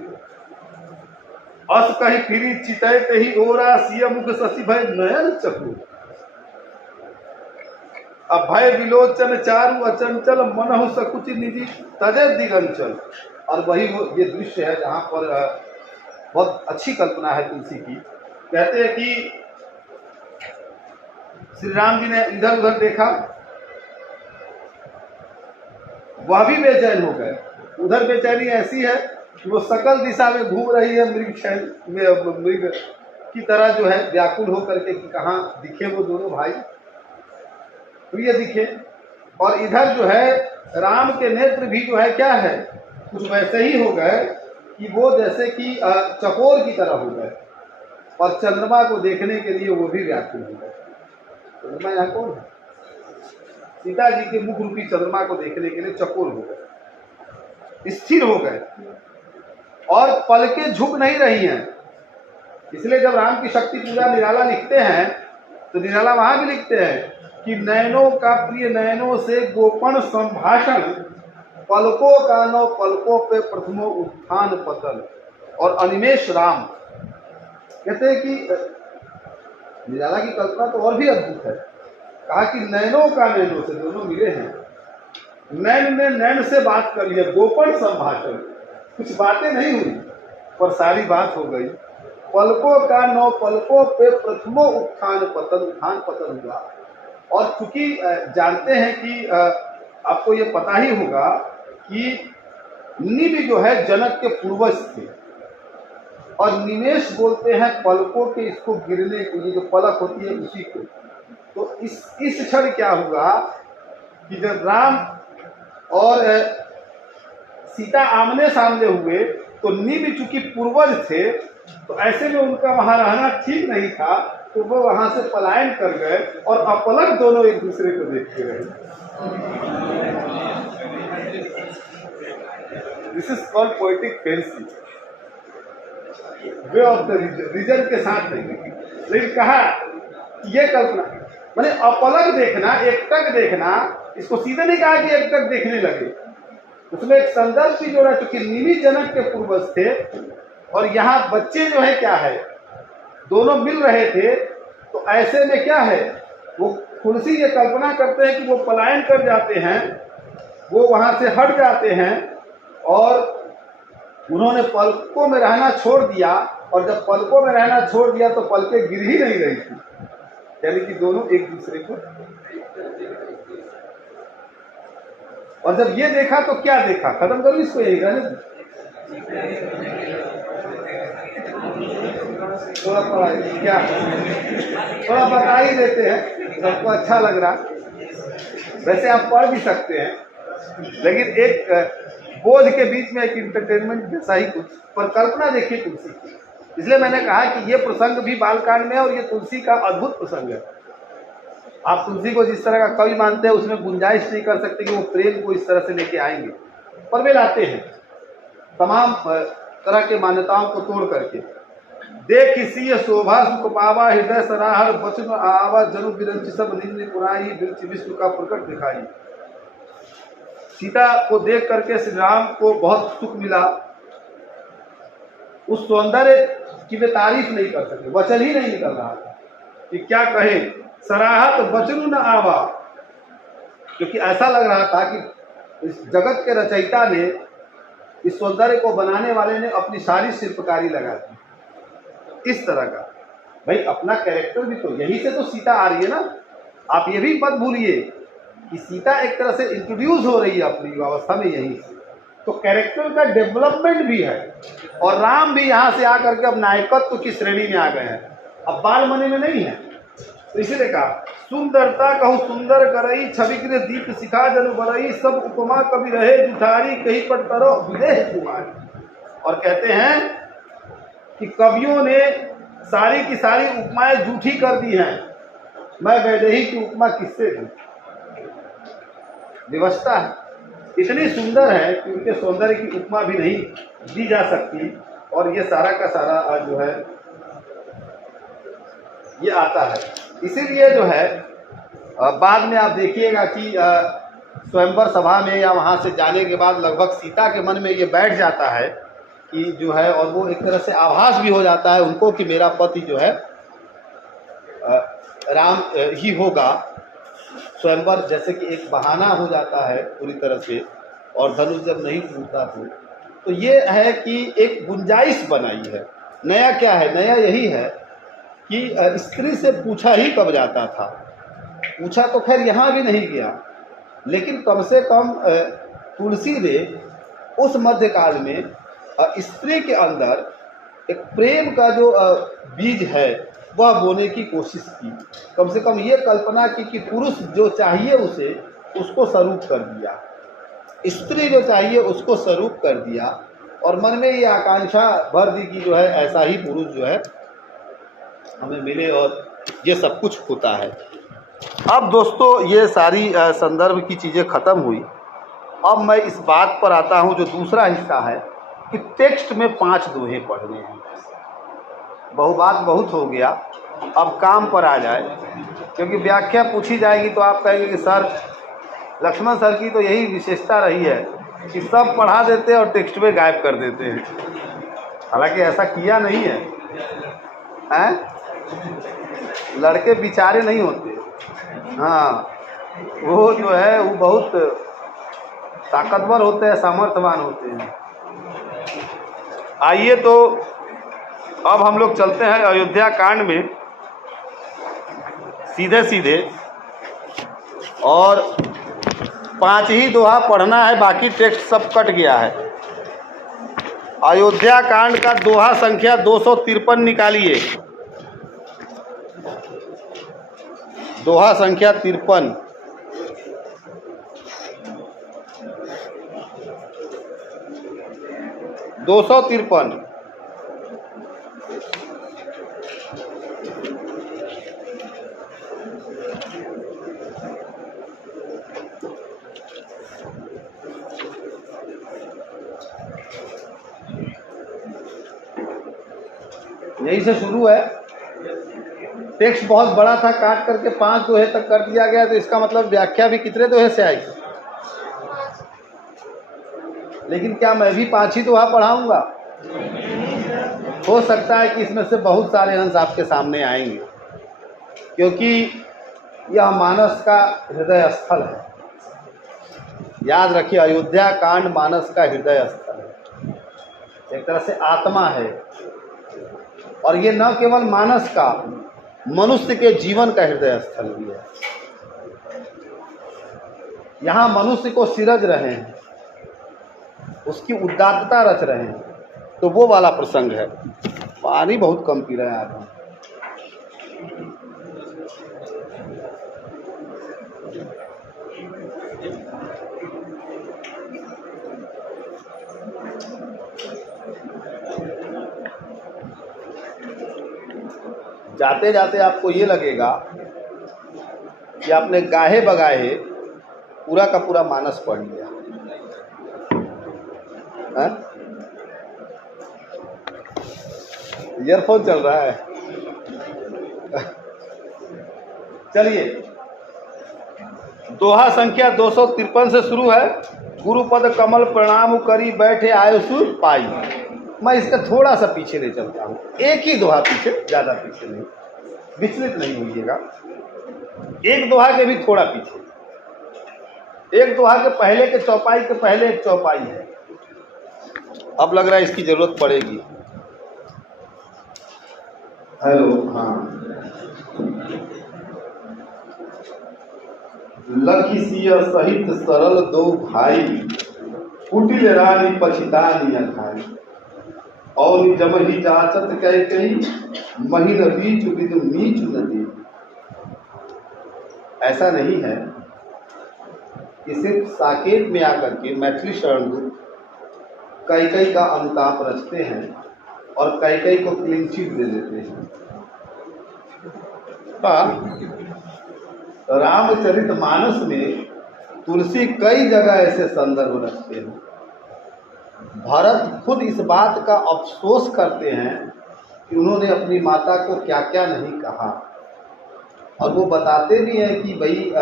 अस कही फिरी चितैत ही ओरा, सिय मुख शशि भय नयन चकोर। अब भय विलोचन चारु अचंचल, मनहु सकुच निधि तजे दिगंचल। और वही वो ये दृश्य है जहाँ पर बहुत अच्छी कल्पना है तुलसी की। कहते हैं कि श्री राम जी ने इधर उधर देखा, वह भी बेचैन हो गए। उधर बेचैनी ऐसी है कि वो सकल दिशा में घूम रही है, मृग की तरह जो है व्याकुल होकर के कि कहाँ दिखे वो दोनों भाई, तो ये दिखे। और इधर जो है राम के नेत्र भी जो है क्या है, कुछ वैसे ही हो गए कि वो जैसे कि चकोर की तरह हो गए, और चंद्रमा को देखने के लिए वो भी व्याकुल हो गए। चंद्रमा यहाँ कौन है? सीता जी के मुख रूपी चंद्रमा को देखने के लिए चकोर हो गए, स्थिर हो गए, और पलकें झुक नहीं रही हैं। इसलिए जब राम की शक्ति पूजा निराला लिखते हैं तो निराला वहां भी लिखते हैं कि नयनों का प्रिय नयनों से गोपन संभाषण, पलकों का नौ पलकों पे प्रथमो उत्थान पतन। और अनिमेष राम कहते हैं कि निराला की कल्पना तो और भी अद्भुत है। कहा कि नैनों का नैनों से, दोनों मिले हैं, नैन ने नैन से बात कर लिया, गोपन संभाषण, कुछ बातें नहीं हुई पर सारी बात हो गई। पलकों का 9 पलकों पे प्रथमो उत्थान पतन हुआ। और चूंकि जानते हैं कि आपको ये पता ही होगा कि निमि जो है जनक के पूर्वज थे, और निमेष बोलते हैं पलकों के इसको गिरने को, ये जो पलक होती है उसी को। तो इस क्षण क्या हुआ कि जब राम और सीता आमने सामने हुए तो निमि चूंकि पूर्वज थे, तो ऐसे में उनका वहां रहना ठीक नहीं था, तो वो वहां से पलायन कर गए और अपलक दोनों एक दूसरे को देखते रहे। This is called poetic fancy, way of the reason के साथ नहीं। लेकिन कहा ये कल्पना माने अपलक देखना, एकटक देखना, इसको सीधे नहीं कहा कि एकटक देखने लगे, उसमें एक संदर्भ भी जोड़ा, चूंकि निमि जनक के पूर्वज थे और यहाँ बच्चे जो है क्या है दोनों मिल रहे थे, तो ऐसे में क्या है वो तुलसी ये कल्पना करते हैं कि वो पलायन कर जाते हैं, वो वहां से हट जाते हैं और उन्होंने पलकों में रहना छोड़ दिया। और जब पलकों में रहना छोड़ दिया तो पलकें गिर ही नहीं रही थी, यानी कि दोनों एक दूसरे को। और जब ये देखा तो क्या देखा, खत्म करूं इसको, यही रहने थोड़ा क्या थोड़ा बता ही देते हैं, सबको अच्छा लग रहा। वैसे आप पढ़ भी सकते हैं, लेकिन एक बोझ के बीच में एक इंटरटेनमेंट जैसा ही कुछ, पर कल्पना देखिए तुलसी की। इसलिए मैंने कहा कि ये प्रसंग भी बालकांड में है और ये तुलसी का अद्भुत प्रसंग है। आप तुलसी को जिस तरह का कवि मानते हैं उसमें गुंजाइश नहीं कर सकते कि वो प्रेम को इस तरह से लेके आएंगे, पर वे लाते हैं तमाम तरह के मान्यताओं को तोड़ करके। देख इसी शोभा सुख पावा, हृदय सराहर बचन आवा, जनु बिरंच सब निम्न पुराई, बिरच विष्णु का प्रकट दिखाई। सीता को देख करके श्री राम को बहुत सुख मिला, उस सौंदर्य की वे तारीफ नहीं कर सके, वचन ही नहीं निकल रहा था कि क्या कहे। सराहत बचनु न आवा, क्योंकि ऐसा लग रहा था कि इस जगत के रचयिता ने, इस सौंदर्य को बनाने वाले ने अपनी सारी शिल्पकारी लगा दी। इस तरह का भाई अपना कैरेक्टर भी तो यही से तो सीता आ रही है ना। आप ये भी मत भूलिए कि सीता एक तरह से इंट्रोड्यूस हो रही है अपनी अवस्था में यहीं से, तो कैरेक्टर का डेवलपमेंट भी है। और राम भी यहाँ से आकर के अब नायकत्व की श्रेणी में आ गए हैं, अब बाल मनी में नहीं है। तो इसीलिए कहा सुंदरता कहूँ सुंदर करई, छवि के दीप सिखा जनु बरई, सब उपमा कभी रहे जुठारी, कहीं पर तरो विदेह कुमारी। और कहते हैं कि कवियों ने सारी की सारी उपमाएं झूठी कर दी हैं, मैं वैदेही की उपमा किससे दूं। विवशता है, इतनी सुंदर है कि उनके सौंदर्य की उपमा भी नहीं दी जा सकती। और ये सारा का सारा जो है ये आता है। इसीलिए जो है बाद में आप देखिएगा कि स्वयंवर सभा में या वहाँ से जाने के बाद लगभग सीता के मन में ये बैठ जाता है कि जो है, और वो एक तरह से आभास भी हो जाता है उनको कि मेरा पति जो है राम ही होगा। स्वयंवर जैसे कि एक बहाना हो जाता है पूरी तरह से, और धनुष जब नहीं टूटता तो ये है कि एक गुंजाइश बनाई है। नया क्या है, नया यही है कि स्त्री से पूछा ही कब जाता था। पूछा तो खैर यहाँ भी नहीं गया, लेकिन कम से कम तुलसी ने उस मध्यकाल में स्त्री के अंदर एक प्रेम का जो बीज है वह बोने की कोशिश की। कम से कम ये कल्पना की कि पुरुष जो चाहिए उसे उसको स्वरूप कर दिया, स्त्री जो चाहिए उसको स्वरूप कर दिया, और मन में ये आकांक्षा भर दी कि जो है ऐसा ही पुरुष जो है हमें मिले, और ये सब कुछ होता है। अब दोस्तों ये सारी संदर्भ की चीज़ें ख़त्म हुई। अब मैं इस बात पर आता हूँ जो दूसरा हिस्सा है कि टेक्स्ट में 5 दोहे पढ़ने हैं। बहुबात बहुत हो गया, अब काम पर आ जाए, क्योंकि व्याख्या पूछी जाएगी तो आप कहेंगे कि सर लक्ष्मण सर की तो यही विशेषता रही है कि सब पढ़ा देते हैं और टेक्स्ट में गायब कर देते हैं। हालांकि ऐसा किया नहीं है, लड़के बेचारे नहीं होते। हाँ, वो जो है वो बहुत ताकतवर होते हैं, सामर्थ्यवान होते हैं। आइए तो अब हम लोग चलते हैं अयोध्या कांड में सीधे सीधे, और 5 ही दोहा पढ़ना है, बाकी टेक्स्ट सब कट गया है। अयोध्या कांड का दोहा संख्या 253 निकालिए। दोहा संख्या 53। दो सौ तिरपन। यही से शुरू है। टेक्स्ट बहुत बड़ा था, काट करके 5 दोहे तक कर दिया गया, तो इसका मतलब व्याख्या भी कितने दोहे से आई? लेकिन क्या मैं भी 5 ही दोहा पढ़ाऊंगा? हो सकता है कि इसमें से बहुत सारे अंश आपके सामने आएंगे, क्योंकि यह मानस का हृदय स्थल है। याद रखिए, अयोध्या कांड मानस का हृदय स्थल है, एक तरह से आत्मा है। और ये न केवल मानस का, मनुष्य के जीवन का हृदय स्थल भी है। यहाँ मनुष्य को सिरज रहे हैं, उसकी उदात्तता रच रहे हैं, तो वो वाला प्रसंग है। पानी बहुत कम पी रहे हैं आप। जाते जाते आपको ये लगेगा कि आपने गाहे बगाहे पूरा का पूरा मानस पढ़ लिया। ईयरफोन चल रहा है। चलिए, दोहा संख्या 253 से शुरू है। गुरुपद कमल प्रणाम करी बैठे आयुषु पाई। मैं इसका थोड़ा सा पीछे ले चलता हूँ, एक ही दोहा पीछे, ज़्यादा पीछे नहीं, विचलित नहीं होइएगा। एक दोहा के भी थोड़ा पीछे। एक दोहा के पहले के चौपाई के पहले एक चौपाई है। अब लग रहा है इसकी जरूरत पड़ेगी। हेलो, हाँ। लखी सिया सहित सरल दो भाई, कुटिल रानी पछितानी अखाई। और जमहि जाचत कह कही, महीन बीच विदु नीच नदी। ऐसा नहीं है कि सिर्फ साकेत में आकर के मैथिली शरणदूत कैकई का अनुताप रचते हैं और कैकई को क्लीन चिट दे देते हैं। रामचरितमानस में तुलसी कई जगह ऐसे संदर्भ रखते हैं। भरत खुद इस बात का अफसोस करते हैं कि उन्होंने अपनी माता को क्या क्या नहीं कहा, और वो बताते भी हैं कि भाई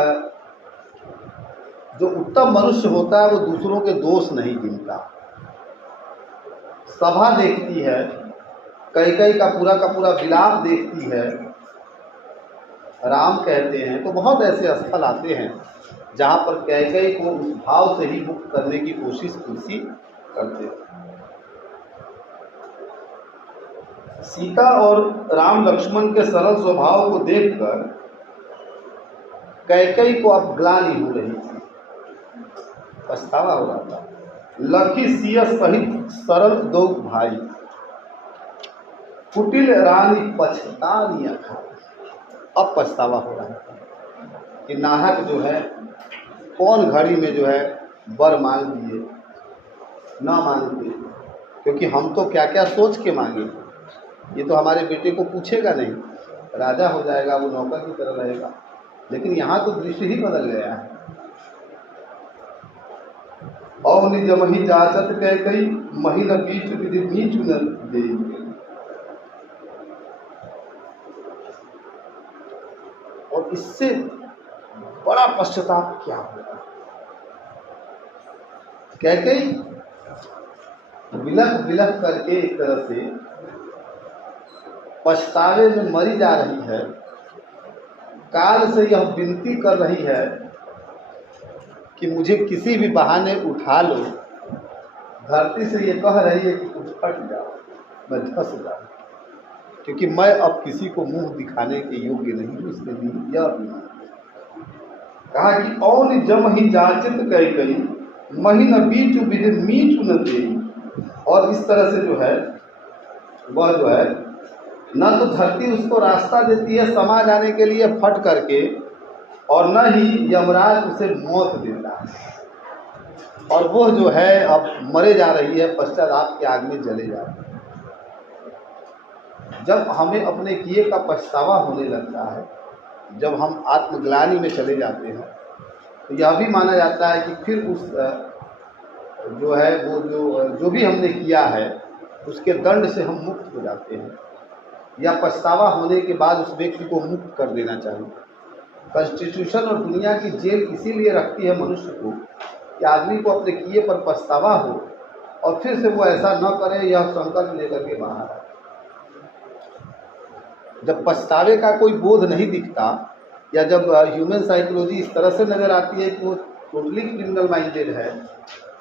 जो उत्तम मनुष्य होता है वो दूसरों के दोष नहीं गिनता। सभा देखती है, कैकई का पूरा विलाप देखती है, राम कहते हैं, तो बहुत ऐसे स्थल आते हैं जहाँ पर कैकई को उस भाव से ही मुक्त करने की कोशिश तुलसी करते हैं। सीता और राम लक्ष्मण के सरल स्वभाव को देखकर कैकई को अब ग्लानि हो रही थी, पछतावा हो रहा था। लखी सिया सहित सरल दो भाई, कुटिल रानी पछतानी अखाई। अब पछतावा हो रहा है कि नाहक जो है, कौन घड़ी में जो है वर मांग दिए, ना मांगते, क्योंकि हम तो क्या क्या सोच के मांगे। ये तो हमारे बेटे को पूछेगा नहीं, राजा हो जाएगा, वो नौकर की तरह रहेगा। लेकिन यहाँ तो दृश्य ही बदल गया है। अवनि जमहि जाचत कैकई, महीन बीच विधि नीच न देई। और इससे बड़ा पश्चाताप क्या होगा? कैकई विलख विलख करके एक तरह से पछतावे में मरी जा रही है। काल से यह विनती कर रही है कि मुझे किसी भी बहाने उठा लो, धरती से ये कह रही है कि कुछ हट जाओ, मैं धंस जाऊँ, क्योंकि मैं अब किसी को मुंह दिखाने के योग्य नहीं हूँ। इसके लिए यह अभिमान कहा कि और जम ही जाचित कह गई महीन बीच विधि मीच न दे। और इस तरह से जो है वह जो है न तो धरती उसको रास्ता देती है समा जाने के लिए फट करके, और न ही यमराज उसे मौत देता है, और वो जो है अब मरे जा रही है, पश्चाताप के आग में जले जा रही है। जब हमें अपने किए का पछतावा होने लगता है, जब हम आत्मग्लानि में चले जाते हैं, तो यह भी माना जाता है कि फिर उस जो है वो जो भी हमने किया है उसके दंड से हम मुक्त हो जाते हैं, या पछतावा होने के बाद उस व्यक्ति को मुक्त कर देना चाहिए। कॉन्स्टिट्यूशन और दुनिया की जेल इसीलिए रखती है मनुष्य को कि आदमी को अपने किए पर पछतावा हो और फिर से वो ऐसा न करे, यह संकल्प लेकर के बाहर आए। जब पछतावे का कोई बोध नहीं दिखता, या जब ह्यूमन साइकोलॉजी इस तरह से नज़र आती है कि वो टोटली क्रिमिनल माइंडेड है,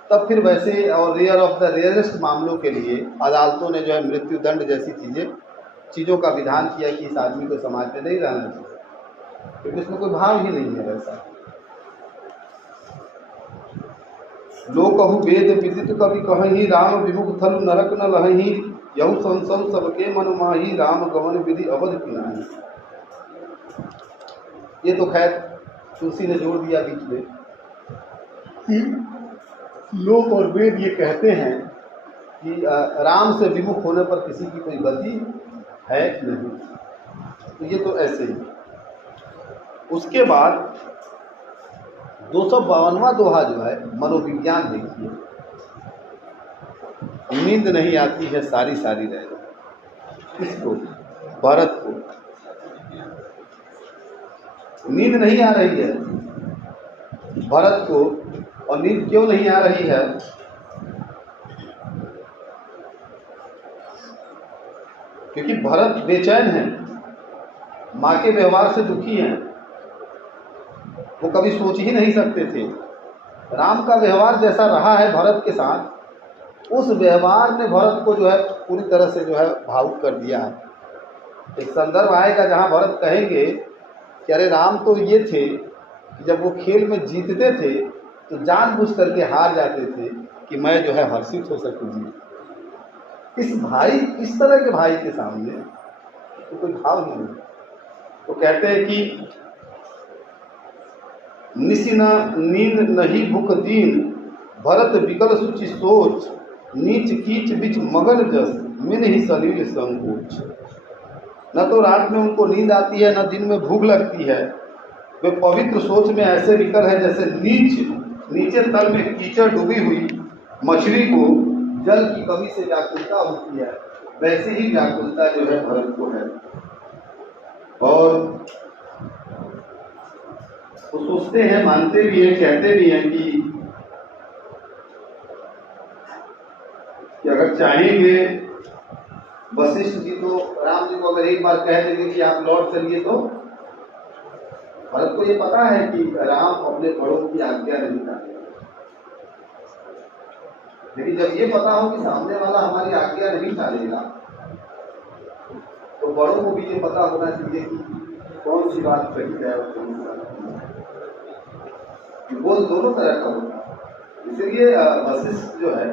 तब फिर वैसे और रेयर ऑफ द रेयरेस्ट मामलों के लिए अदालतों ने जो है मृत्यु दंड जैसी चीज़ों का विधान किया कि इस आदमी को समाज में नहीं रहना चाहिए, क्योंकि उसमें कोई भाव ही नहीं है वैसा। लोग कहूँ वेद विदित कवि कहीं राम विमुख थल नरक न लही, यहु संसव सबके मन माही राम गमन विधि अवध पिनाही। ये तो खैर तुलसी ने जोड़ दिया बीच में। लोक और वेद ये कहते हैं कि राम से विमुख होने पर किसी की कोई गति है नहीं, तो ये तो ऐसे ही। उसके बाद 252वां दोहा जो है मनोविज्ञान देखिए। नींद नहीं आती है सारी सारी रह, किसको? भरत को नींद नहीं आ रही है, भरत को। और नींद क्यों नहीं आ रही है? क्योंकि भरत बेचैन है, माँ के व्यवहार से दुखी हैं। वो कभी सोच ही नहीं सकते थे। राम का व्यवहार जैसा रहा है भरत के साथ, उस व्यवहार ने भरत को जो है पूरी तरह से जो है भावुक कर दिया है। एक संदर्भ आएगा जहाँ भरत कहेंगे कि अरे राम तो ये थे कि जब वो खेल में जीतते थे तो जानबूझ करके हार जाते थे कि मैं जो है हर्षित हो सकूँ जी। इस तरह के भाई के सामने तो कोई भाव नहीं। तो कहते हैं कि निसिना नींद नहीं भूख दीन, भरत विकल सुचि सोच, नीच कीच बिच मगन जस, मिन ही सलील संकोच। न तो रात में उनको नींद आती है, न दिन में भूख लगती है। वे पवित्र सोच में ऐसे विकल है जैसे नीचे तल में कीचड़ डूबी हुई मछली को जल की कमी से व्याकुलता होती है, वैसे ही व्याकुलता जो है भरत को है। और वो सोचते हैं, मानते भी हैं, कहते भी हैं कि अगर चाहेंगे वशिष्ठ जी तो राम जी को अगर एक बार कह देंगे कि आप लौट चलिए, तो भरत को ये पता है कि राम अपने बड़ों की आज्ञा नहीं मानेगा। लेकिन जब ये पता हो कि सामने वाला हमारी आज्ञा नहीं टालेगा, तो बड़ों को भी ये पता होना चाहिए कि कौन सी बात सही है और कौन सी बात नहीं। वो दोनों तरह का होता है। इसलिए वशिष्ठ जो है,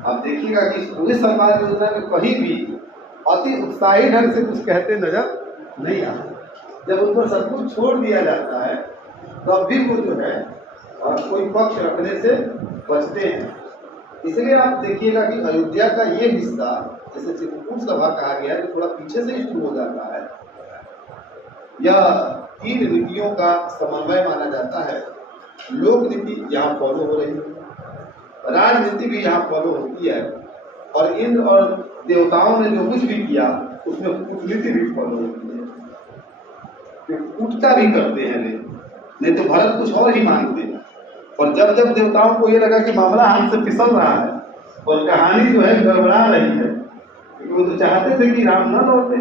आप देखिएगा कि पूरे समाज योजना में कहीं भी अति उत्साही ढंग से कुछ कहते नजर नहीं आते। जब उनको सब कुछ छोड़ दिया जाता है तो अब भी वो जो है कोई पक्ष रखने से बचते हैं। इसलिए आप देखिएगा कि अयोध्या का ये हिस्सा, जैसे चित्रकूट सभा कहा गया है, तो थोड़ा पीछे से ही शुरू हो जाता है। यह 3 नीतियों का समन्वय माना जाता है। लोक नीति यहाँ फॉलो हो रही है, राजनीति भी यहाँ फॉलो होती है, और इंद्र और देवताओं ने जो कुछ भी किया उसमें कूटनीति भी फॉलो होती है। कूटता भी करते हैं नहीं तो भरत कुछ और ही मानते हैं। और जब जब देवताओं को ये लगा कि मामला हमसे फिसल रहा है और कहानी जो है गड़बड़ा रही है, क्योंकि वो तो चाहते थे कि राम न लौटे,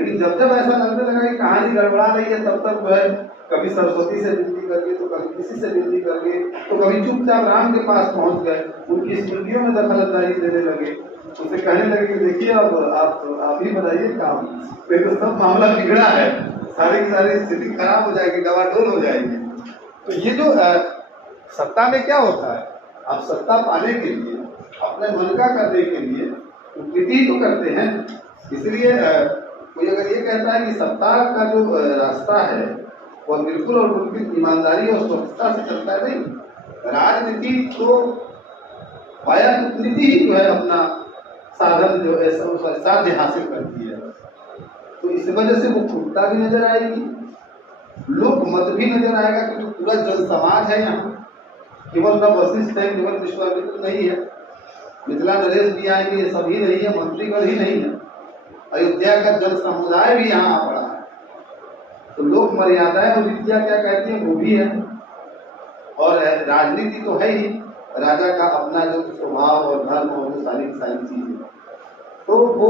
लेकिन जब जब ऐसा लगने लगा कि कहानी गड़बड़ा रही है, तब तक जो है कभी सरस्वती से विनती करके, तो कभी किसी से विनती करके, तो कभी चुपचाप राम के पास पहुंच गए, उनकी स्मृतियों में दखलअंदाजी देने लगे, उसे कहने लगे कि देखिए अब आप ही बताइए काम, तो सब मामला बिगड़ा है, सारी की सारी स्थिति खराब हो जाएगी, डवाडोल हो जाएगी। तो ये जो सत्ता में क्या होता है, आप सत्ता पाने के लिए, अपने मन का करने के लिए कृति तो करते हैं। इसलिए कोई अगर ये कहता है कि सत्ता का जो रास्ता है वह बिल्कुल और बिल्कुल ईमानदारी और स्वच्छता से चलता है, नहीं। राजनीति तो वाया कूटनीति ही जो है अपना साधन जो है साध्य हासिल करती है, तो इस वजह से वो फूटता भी नजर आएगी, लोक मत भी नजर आएगा, क्योंकि पूरा जन समाज है यहाँ, केवल न वशिष्ठ है, केवल विश्वामित्र नहीं है, मिथिला नरेश भी आएंगे, ये सभी नहीं है, मंत्रीगण ही नहीं है, अयोध्या का जन समुदाय भी यहाँ आ पड़ा है। तो लोक मर्यादाएं और विद्या क्या कहती है वो भी है, और राजनीति तो है ही, राजा का अपना जो स्वभाव और धर्म और वो सारी चीजें, तो वो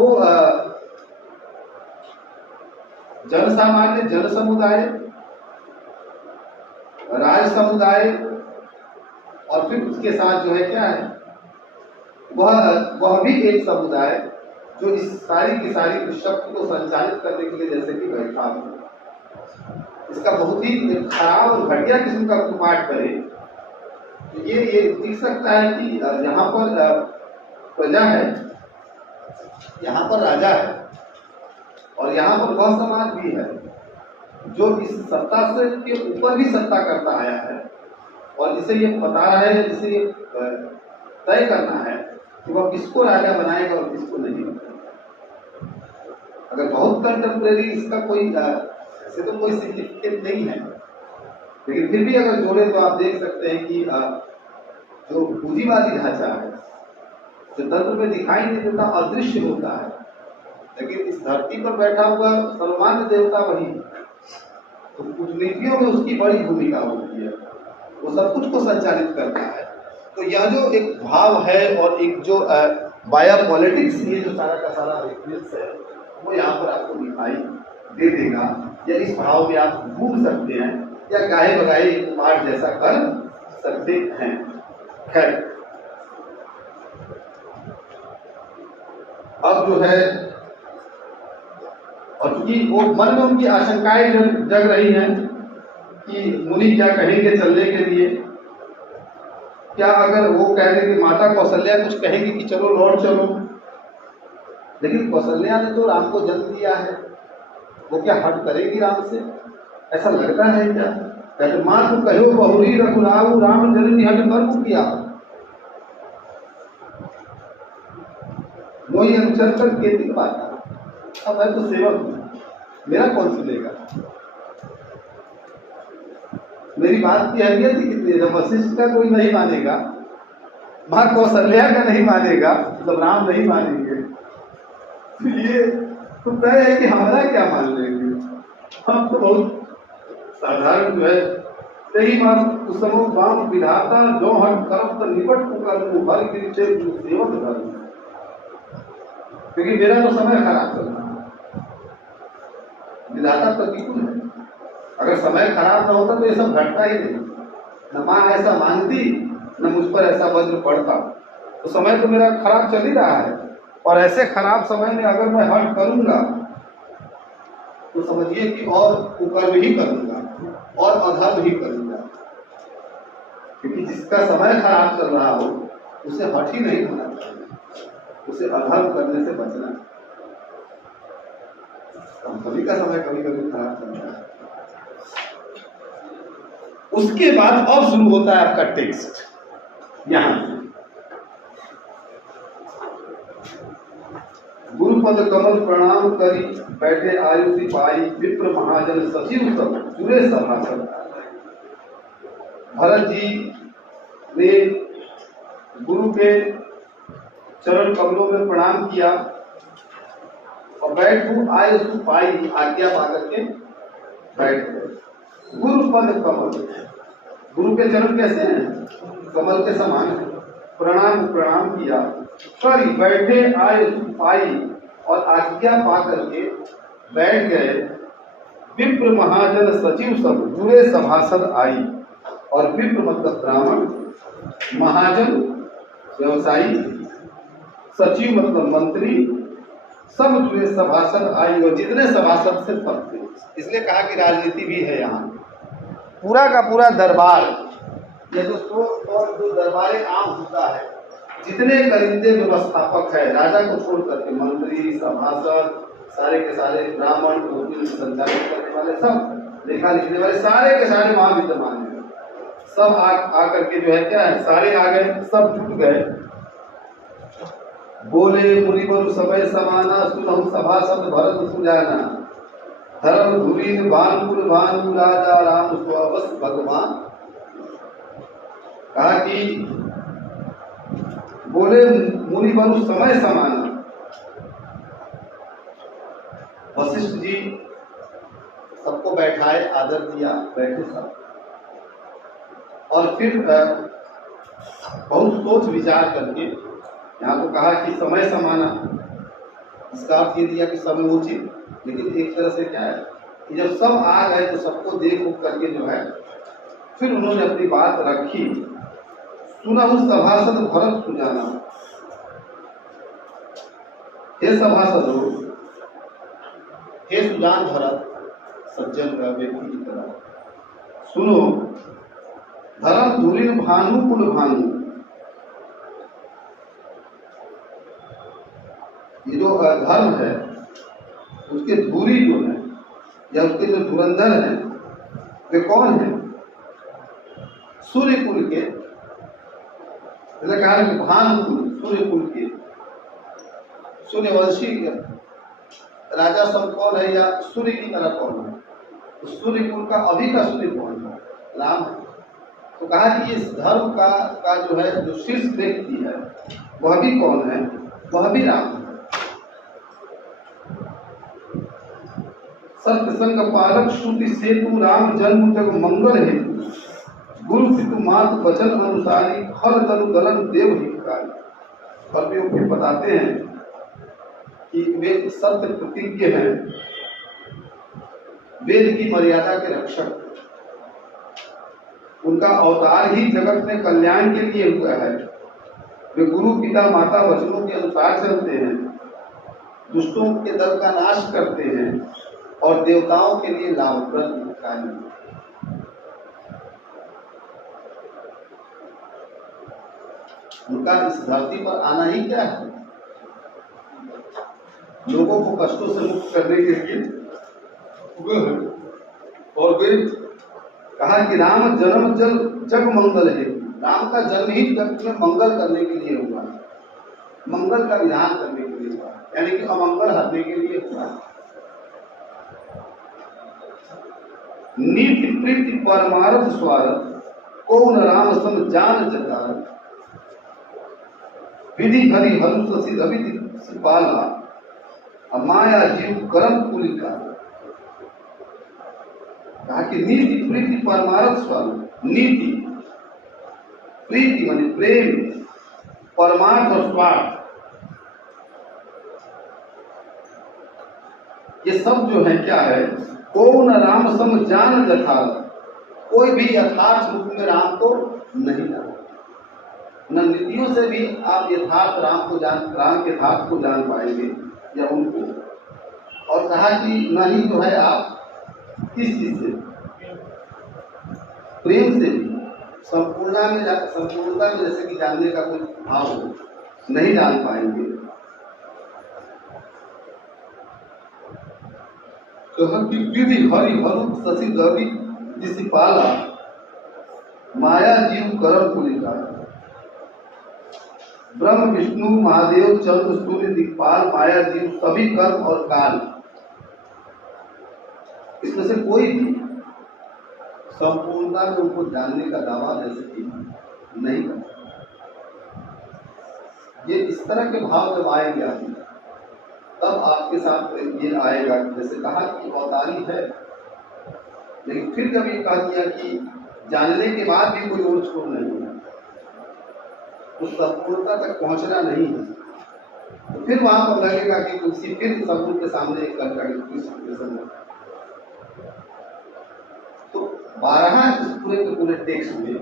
जन सामान्य, जन समुदाय, राज समुदाय, और फिर उसके साथ जो है क्या है, वह भी एक समुदाय जो इस सारी की सारी शक्ति को संचालित करने के लिए जैसे कि बैठा हो, इसका बहुत ही खराब और घटिया किस्म का कुपाठ करे, ये दिख सकता है कि यहाँ पर प्रजा है, यहाँ पर राजा है, और यहाँ पर वह समाज भी है जो इस सत्ता से के ऊपर भी सत्ता करता आया है, और जिसे ये पता है, जिसे ये तय करना है कि वह किसको राजा बनाएगा और किसको नहीं बनाएगा। अगर बहुत कंटेम्प्रेरी इसका कोई ऐसे तो कोई सिग्निफिकेंट नहीं है, लेकिन फिर भी अगर जोड़े तो आप देख सकते हैं कि जो पूंजीवादी ढांचा है, जो तत्व में दिखाई नहीं देता, अदृश्य होता है, लेकिन इस धरती पर बैठा हुआ सर्वमान्य देवता वही है, तो कूटनीतियों में उसकी बड़ी भूमिका होती है, वो सब कुछ को संचालित करता है। तो यह जो एक भाव है और एक जो बाया पॉलिटिक्स, ये जो सारा का सारा रेफरेंस है, वो यहाँ पर आपको दिखाई दे देगा, या इस भाव में आप भूल सकते हैं, या गाहे बगाहे एक पाठ जैसा कर सकते हैं। खैर, अब जो है, और चूंकि वो मन में उनकी आशंकाएं जग रही हैं कि मुनि क्या कहेंगे चलने के लिए, क्या अगर वो कह दें कि माता कौशल्या कुछ कहेंगी कि चलो लौट चलो, लेकिन कौशल्या ने तो राम को जन्म दिया है, वो क्या हट करेगी राम से, ऐसा लगता है क्या? कहते मां को कहो बहुरी रघुराऊ, राम जननी हट कर्म किया, मोही अनुचर कर केती पाता, अब मैं तो सेवक हूं, मेरा कौन सुनेगा, मेरी बात की अहमियत ही कितनी है। जब वशिष्ठ का कोई नहीं मानेगा, मां कौशल्या का नहीं मानेगा, जब राम नहीं मानेंगे, तो ये तो तय है कि हमारा क्या मान लेंगे, हम तो बहुत साधारण जो है, सही बात उस समय बाम विधाता जो हट कर्म तो निपट कर भर के सेवक धर्म, क्योंकि मेरा तो समय खराब चल रहा है, विधाता प्रतिकूल है, अगर समय खराब ना होता तो ये सब घटता ही नहीं, न मां ऐसा मांगती, न मुझ पर ऐसा वज्र पड़ता, तो समय तो मेरा खराब चल ही रहा है, और ऐसे खराब समय में अगर मैं हट करूंगा तो समझिए कि और कुकर्म ही करूंगा और अधर्म ही करूंगा, क्योंकि जिसका समय खराब चल रहा हो उसे हट ही नहीं होना चाहिए, उसे अधर्म करने से बचना। हम सभी का समय कभी कभी खराब चल रहा है। उसके बाद अब शुरू होता है आपका टेक्स्ट, यहां से गुरुपद कमल प्रणाम करी, बैठे आयु सिपाही, विप्र महाजन सचिव सब जुड़े सभासद। भरत जी ने गुरु के चरण कमलों में प्रणाम किया और बैठू आयु सिपाही, आज्ञा पाकर के बैठ गए। गुरुपद कमल, गुरु के चरण कैसे हैं? कमल के समान है। प्रणाम किया, करी बैठे आए पाई, और आज्ञा पा करके बैठ गए। विप्र महाजन सचिव सब जुड़े सभासद आई। और विप्र मतलब ब्राह्मण, महाजन व्यवसायी, सचिव मतलब मंत्री, सब जुड़े सभासद आई। और जितने सभासद से सब थे, इसलिए कहा कि राजनीति भी है यहाँ। पूरा का पूरा दरबार, ये जो दरबारे आम होता है, जितने करिंदे व्यवस्थापक है राजा को छोड़ करके, मंत्री, सभासद, सारे के सारे ब्राह्मण, संचालित करने वाले, सब लेखा लिखने वाले, सारे के सारे वहां विद्यमान है। सब आ करके जो है क्या है, सारे आ गए, सब जुट गए। बोले मुनिवर समय समाना, सुनहु सभासद भरत सुजाना। धर्म धुरीन भानुकुल भानु, राजा राम स्ववस भगवान। कहा कि बोले मुनिवर समय समाना। वशिष्ठ जी सबको बैठाए, आदर दिया, बैठे सब। और फिर बहुत सोच विचार करके यहाँ तो कहा कि समय समाना, इसका अर्थ ये दिया कि समयोचित। लेकिन एक तरह से क्या है कि जब सब आ गए तो सबको देख उठ करके जो है फिर उन्होंने अपनी बात रखी। सुनहु सभासद भरत सुजाना। हे सभासदों, हे सुजान भरत, सज्जन व्यक्ति की तरह सुनो। धर्म धुरीन भानु कुल भानु, ये जो धर्म है उसके धुरी जो है या उसके जो धुरंधर है वे कौन है? सूर्य कुल के, कहा कि भानु कुल, सूर्य कुल के सूर्यवंशी राजा सब कौन है या सूर्य की तरह कौन है? तो सूर्य कुल का अभी का सूर्य कौन है? राम है। तो कहा कि इस धर्म का जो है, जो शीर्ष व्यक्ति है वह भी कौन है? वह भी राम है। सत्य संग पालक श्रुति सेतु, राम जन्म जग मंगल हेतु। गुरु पितु मात वचन अनुसारी, खल तनु दलन देव हितकारी। और वे बताते हैं कि वे सत्य प्रतिज्ञ हैं, वेद की मर्यादा के रक्षक। उनका अवतार ही जगत में कल्याण के लिए हुआ है। वे गुरु पिता माता वचनों के अनुसार चलते हैं, दुष्टों के दल का नाश करते हैं और देवताओं के लिए लाभप्रद कार्य। उनका इस धरती पर आना ही क्या है? लोगों को कष्टों से मुक्त करने के लिए। और वे कहा कि राम जन्म जग मंगल है। राम का जन्म ही जगत में मंगल करने के लिए हुआ, मंगल का विधान करने के लिए हुआ, यानी कि अमंगल हटने के लिए हुआ। नीति प्रीति परमार्थ स्वार्थ, कौन राम सम जान जतार। विधि हरि हरुष सिद्ध अविधि सिपाला, माया जीव कर्म कुलिका। कहा कि नीति प्रीति परमार्थ स्वार्थ। नीति, प्रीति माने प्रेम, परमार्थ और स्वार्थ, ये सब जो है क्या है? कौन राम सम जान यथार्थ। कोई भी यथार्थ रूप में राम को नहीं जाना। न नीतियों से भी आप यथार्थ राम के यथार्थ को जान पाएंगे या उनको। और कहा कि न ही जो है आप किस चीज से, प्रेम से भी संपूर्णता में जैसे कि जानने का कोई भाव हो, नहीं जान पाएंगे। तो विधि हरि हरु शशि रवि दिशिपाला, माया जीव कर्म कुलिका। ब्रह्म विष्णु महादेव चंद्र सूर्य दिक्पाल, माया जीव सभी कर्म और काल, इसमें से कोई भी संपूर्णता में उनको जानने का दावा जैसे कि नहीं कर सकता। ये इस तरह के भाव जब आएंगे आदमी, तब आपके साथ ये आएगा। जैसे कहा कि अवतारी है, लेकिन फिर जब ये कह दिया कि जानने के बाद भी कोई और छोड़ नहीं है, उस संपूर्णता तक पहुंचना नहीं है, तो फिर वहां पर लगेगा कि तुलसी फिर सगुन के सामने एक कंट्राडिक्शन है। तो 12 इस पूरे के पूरे टेक्स्ट में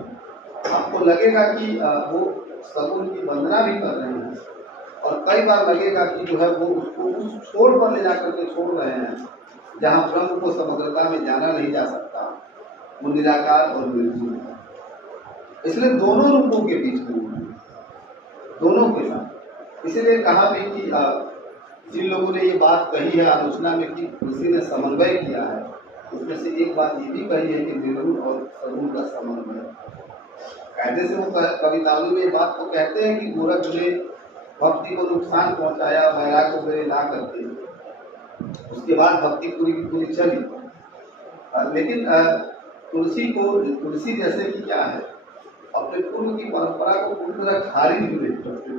आपको लगेगा कि वो सगुन की वंदना भी कर रहे हैं, और कई बार लगेगा कि जो है वो उसको उस छोर पर ले जाकर के छोड़ रहे हैं जहाँ ब्रह्म को समग्रता में जाना नहीं जा सकता, वो निराकार और निर्जीव है। इसलिए दोनों रूपों के बीच में, दोनों के साथ, इसीलिए कहा भी कि जिन लोगों ने ये बात कही है आलोचना में कि तुलसी ने समन्वय किया है, उसमें से एक बात ये भी कही है कि निर्गुण और सगुण का समन्वय। कायदे से वो कविताओं में ये बात को कहते हैं कि गोरख ने भक्ति को नुकसान पहुंचाया, वैराग को मेरे ला करके, उसके बाद भक्ति पूरी की पूरी चली। लेकिन तुलसी जैसे कि क्या है, अपने पूर्व की परंपरा को पूरी तरह खारिज भी नहीं करते।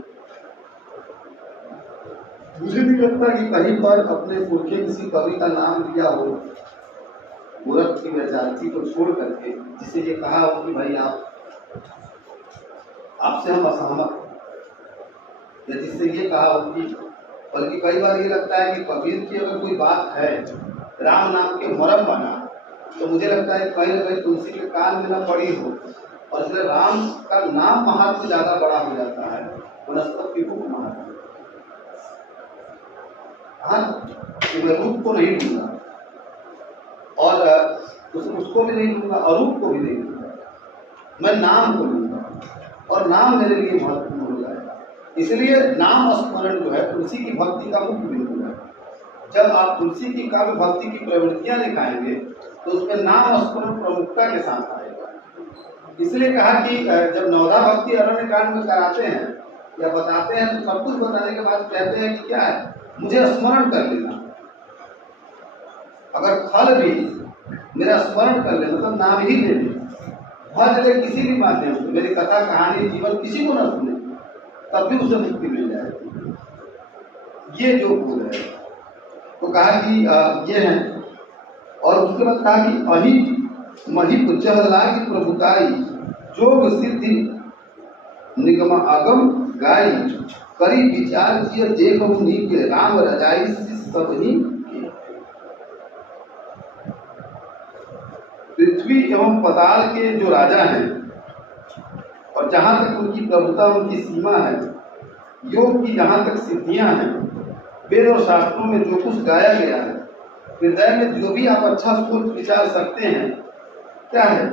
मुझे नहीं लगता कि कहीं पर अपने पूर्व के किसी कवि का नाम लिया हो गोरख की वैचारिकी को छोड़ करके, जिसे ये कहा हो कि भाई आपसे हम असहमत, या जिससे ये कहा हो कि, बल्कि कई बार ये लगता है कि कबीर की अगर कोई बात है राम नाम के मरम बना, तो मुझे लगता है कहीं ना कहीं तुलसी के कान में न पड़ी हो, और इसलिए राम का नाम महात्म ज्यादा बड़ा हो जाता है वनस्पति रूप महात्म। हाँ, मैं रूप को नहीं लूंगा और उसको भी नहीं लूंगा, अरूप को भी नहीं लूंगा, मैं नाम को लूंगा, और नाम मेरे लिए महत्वपूर्ण हो जाएगा। इसलिए नाम स्मरण जो है तुलसी की भक्ति का मुख्य बिंदु है। जब आप तुलसी की काव्य भक्ति की प्रवृत्तियां दिखाएंगे तो उसमें नाम स्मरण प्रमुखता के साथ आएगा। इसलिए कहा कि जब नवधा भक्ति अरण्य कांड में कराते हैं या बताते हैं तो सब कुछ बताने के बाद कहते हैं कि क्या है, मुझे स्मरण कर लेना, अगर फल भी मेरा स्मरण कर ले, मतलब नाम ही ले ले, हर जगह किसी भी माध्यम से मेरी कथा कहानी जीवन किसी को न सुने, तब भी उसे मुक्ति मिल जाएगी। ये जो बोल है तो कहा कि ये है। और उसके बाद कहा कि अहि महिप जहला की प्रभुताई जोग सिद्धि निगम आगम गाई करी विचार किए देख मुनि के राम रजाई सब ही। पृथ्वी एवं पताल के जो राजा हैं और जहां तक उनकी प्रभुता, उनकी सीमा है, योग की जहां तक सिद्धियां हैं, वेद और शास्त्रों में जो कुछ गाया गया है, हृदय में जो भी आप अच्छा सोच विचार सकते हैं, क्या है,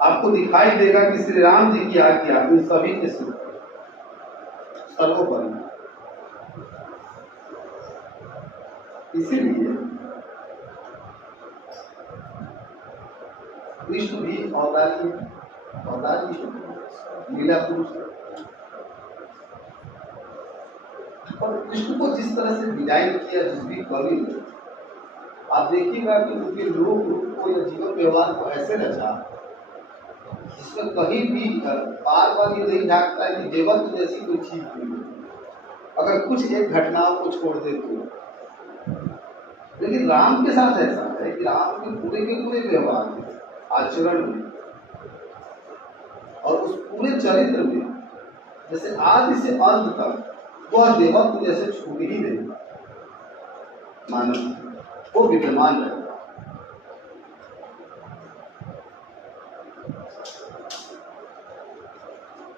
आपको दिखाई देगा कि श्री राम जी की आज्ञा इन सभी के सर्वोपरि। इसीलिए कृष्ण भी अवतारी लीला पुरुष है, और कृष्ण को जिस तरह से डिजाइन किया जिस भी कवि ने, आप देखिएगा कि उनके लोक रूप को या जीवन व्यवहार को ऐसे रचा जिसमें कहीं भी बार बार ये नहीं झांकता है कि देवत्व जैसी कोई चीज हुई, अगर कुछ एक घटनाओं को छोड़ दे तो। लेकिन राम के साथ ऐसा है कि राम के पूरे व्यवहार में, आचरण में और उस पूरे चरित्र में, जैसे आदि से अंत तक वह देवत्व जैसे छूट ही नहीं, मानव वो विद्यमान रहेगा।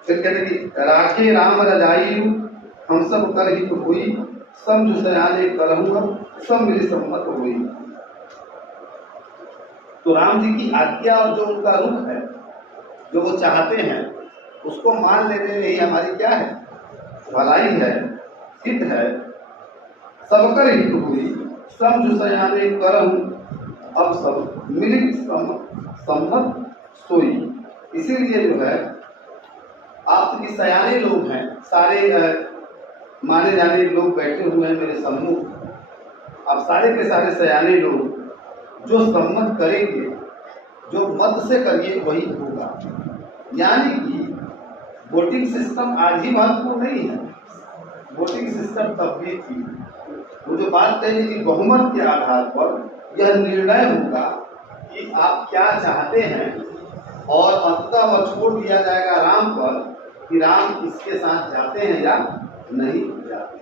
फिर कहते कि राखे राम रजाई हम सब कर ही तो हुई, समझ सयाने करहूँगा सब मेरी सम्मत हुई। तो राम जी की आज्ञा और जो उनका रुख है, जो वो चाहते हैं, उसको मान लेने में ही हमारी क्या है, भलाई है, हित है। सबकर हित हुई समझ सयाने करहूँ अब सब मिलित सम्मत सोई। इसीलिए जो है आप की सयाने लोग हैं, सारे माने जाने लोग बैठे हुए हैं मेरे सम्मुख, आप सारे के सारे सयाने लोग जो सम्मत करेंगे, जो मत से करिए वही होगा। यानी कि वोटिंग सिस्टम आज ही महत्वपूर्ण नहीं है, वोटिंग सिस्टम तब भी थी। वो जो बात कही कि बहुमत के आधार पर यह निर्णय होगा कि आप क्या चाहते हैं, और अंततः वह छोड़ दिया जाएगा राम पर कि राम इसके साथ जाते हैं या नहीं जाते।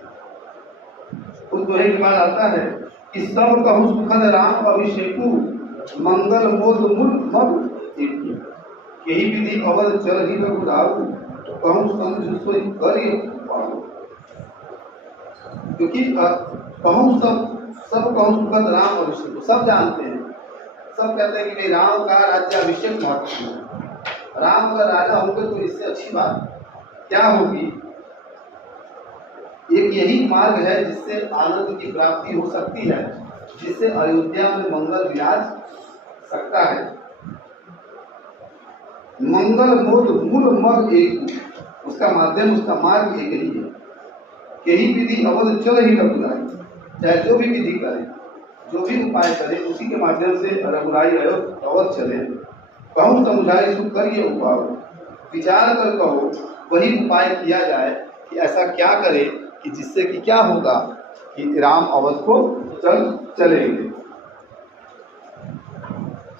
उस दोहे के बाद आता है कि सब कहूँ सुखद राम अभिषेकु मंगल मोद मूल मग यही विधि अवध चल ही रघुराऊ कहूँ समझ सोई कर पाऊ। क्योंकि कहूँ सब कहूँ सुखद राम अभिषेक, सब जानते हैं, सब कहते हैं कि भाई राम का राज्याभिषेक महत्वपूर्ण है, राम अगर राजा होंगे तो इससे अच्छी बात क्या होगी। एक यही मार्ग है जिससे आनंद की प्राप्ति हो सकती है, जिससे अयोध्या में मंगल विराज सकता है। मंगल मोद मूल मग एक, उसका माध्यम उसका मार्ग एक ही है। यही विधि अवध चल ही रघुराई, चाहे जो भी विधि करे, जो भी उपाय करे, उसी के माध्यम से रघुराई अवध चले। कहूँ समुझाई सुख करिए उपाय, विचार कर कहो वही उपाय किया जाए कि ऐसा क्या करे कि जिससे कि क्या होगा कि राम अवध को चलेंगे।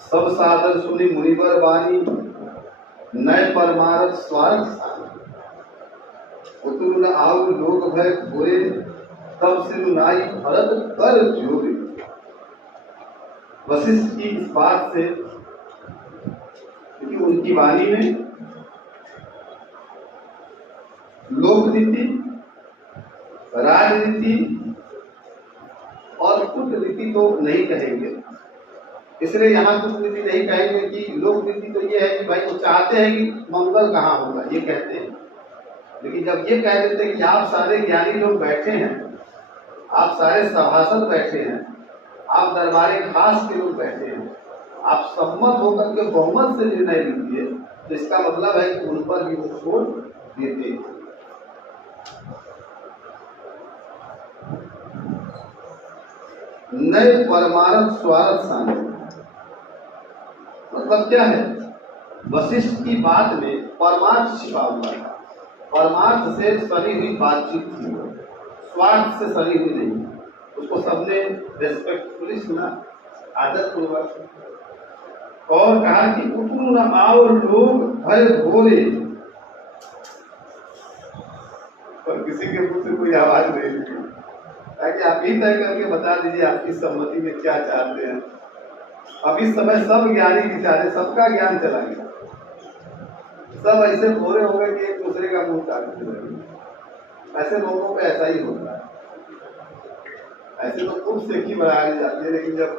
सब सादर सुनी मुनिवर वाणी, नए परमारथ स्वार्थ उतुल आउ लोग भय घोरे, तब सिरुनाई भरत कर जोरे। वशिष्ठ की इस बात से, क्योंकि उनकी वाणी में लोकनीति, राजनीति और कूटनीति तो नहीं कहेंगे, इसलिए यहाँ कूटनीति नहीं कहेंगे कि लोकनीति तो ये है कि भाई वो चाहते हैं कि मंगल कहाँ होगा, ये कहते हैं। लेकिन जब ये कह देते हैं कि आप सारे ज्ञानी लोग बैठे हैं, आप सारे सभासद बैठे हैं, आप दरबारे खास के लोग बैठे हैं, आप सम्मत होकर के बहुमत से निर्णय लीजिए, तो इसका मतलब है कि उन पर भी वो छोड़ देते हैं। नए परमारथ स्वार्थ सामने मतलब क्या है, वशिष्ठ की बात में परमार्थ छिपा हुआ था। परमार्थ से सरी हुई बातचीत थी, स्वार्थ से सरी हुई नहीं। उसको सबने रेस्पेक्टफुली सुना, आदर पूर्वक, और कहा कि उतरू न आओ लोग भय भोरे, पर किसी के मुंह से कोई आवाज नहीं निकली, ताकि आप ही तय करके बता दीजिए आपकी सम्मति में क्या चाहते हैं। अब इस समय सब ज्ञानी विचारे, सबका ज्ञान चला गया, सब ऐसे भोरे हो गए कि एक दूसरे का मुंह ताकते रहे। ऐसे लोगों पे ऐसा ही होता है, ऐसे तो खूब सेकी बढ़ा ली जाती है, लेकिन जब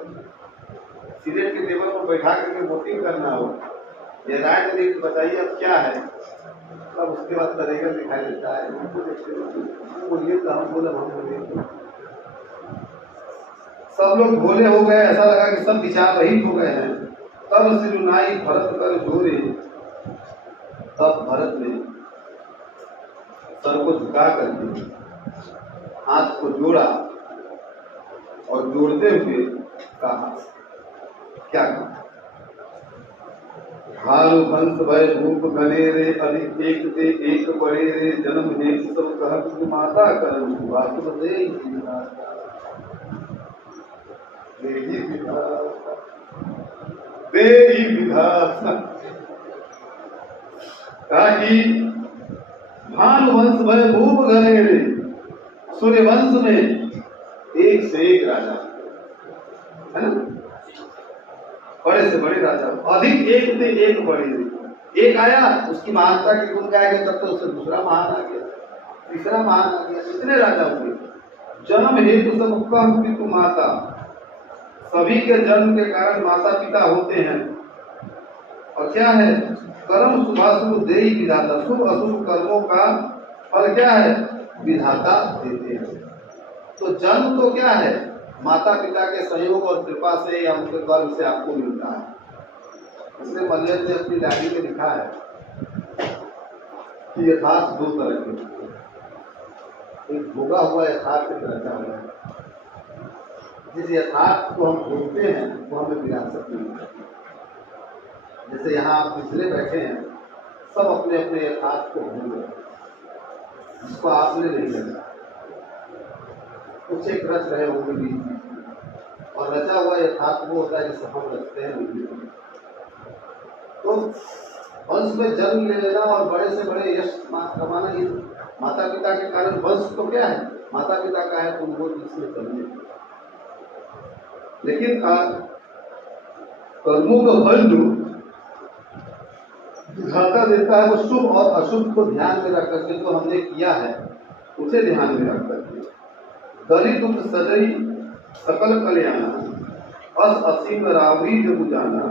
सीनेट के टेबल पर बैठा करके वोटिंग करना हो, ये राय देने की बताइए अब क्या है, तब उसके बाद तरीका दिखाई देता है। बोलिए तो हम बोले, हम बोलिए, सब लोग भोले हो गए, ऐसा लगा कि सब विचार रहित हो गए हैं। तब सिरुनाई भरत कर जोरे, तब भरत ने सर को झुका करके हाथ को जोड़ा और जोड़ते हुए कहा, क्या कहा, हाल वंश भय भूप घने रे, अधिक एक ते एक बड़े रे, जन्म हेतु सब कहत माता करम वासुदेव देही विधाता। कहा कि भानु वंश भय भूप घने रे, सूर्य वंश में एक से एक राजा है ना, बड़े से बड़े राजा, अधिक एक से एक बड़े। एक आया उसकी महानता के गुण गाएगा, तब तो उससे दूसरा महान आ गया, तीसरा महान आ गया, इतने राजा हुए। जन्म हेतु सब कह पितु माता, सभी के जन्म के कारण माता पिता होते हैं। और क्या है, कर्म शुभाशुभ देई विधाता, शुभ अशुभ कर्मों का फल क्या है, विधाता देते हैं। तो जन्म तो क्या है, माता पिता के सहयोग और कृपा से या उनके गर्व से आपको मिलता है। इसलिए मल्लिक ने अपनी डायरी में लिखा है कि यथार्थ दो तरह के, एक भोगा हुआ यथार्थ रहता है, जिस यथार्थ को हम भोगते हैं वो हमें विरासत मिलती है। जैसे यहाँ आप पिछले बैठे हैं, सब अपने अपने यथार्थ को भोग रहे हैं, जिसको आपने नहीं रचा, कुछ एक रच रहे होंगे बीच में, और रचा हुआ यथार्थ वो होता है जिसे हम रचते हैं। तो वंश में जन्म ले लेना और बड़े से बड़े यश कमाना, ये माता पिता के कारण। वंश तो क्या है, माता पिता का है, तो वो इसमें करिए। लेकिन कर्मों का फल जो विधाता देता है, वो शुभ और अशुभ को ध्यान में रख करके, जो हमने किया है उसे ध्यान में रख करके। दलित दुख सजई सकल कल्याण, अस असीम रावरी जब जाना,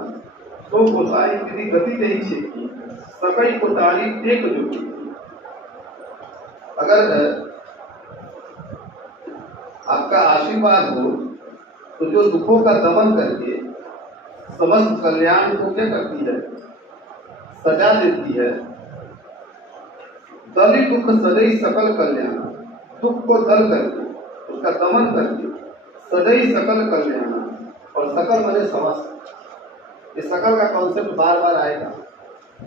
तो गोसाई विधि गति नहीं छेकी, सकई को तारीफ एक जो की। अगर आपका आशीर्वाद हो तो जो दुखों का दमन करके समस्त कल्याण को क्या करती है, सजा देती है। दलित दुख सजई सकल कल्याण, दुख को दल करके, उसका दमन करके, सजई सकल कल्याण, और सकल माने समस्त। इस सकल का कॉन्सेप्ट बार बार आएगा।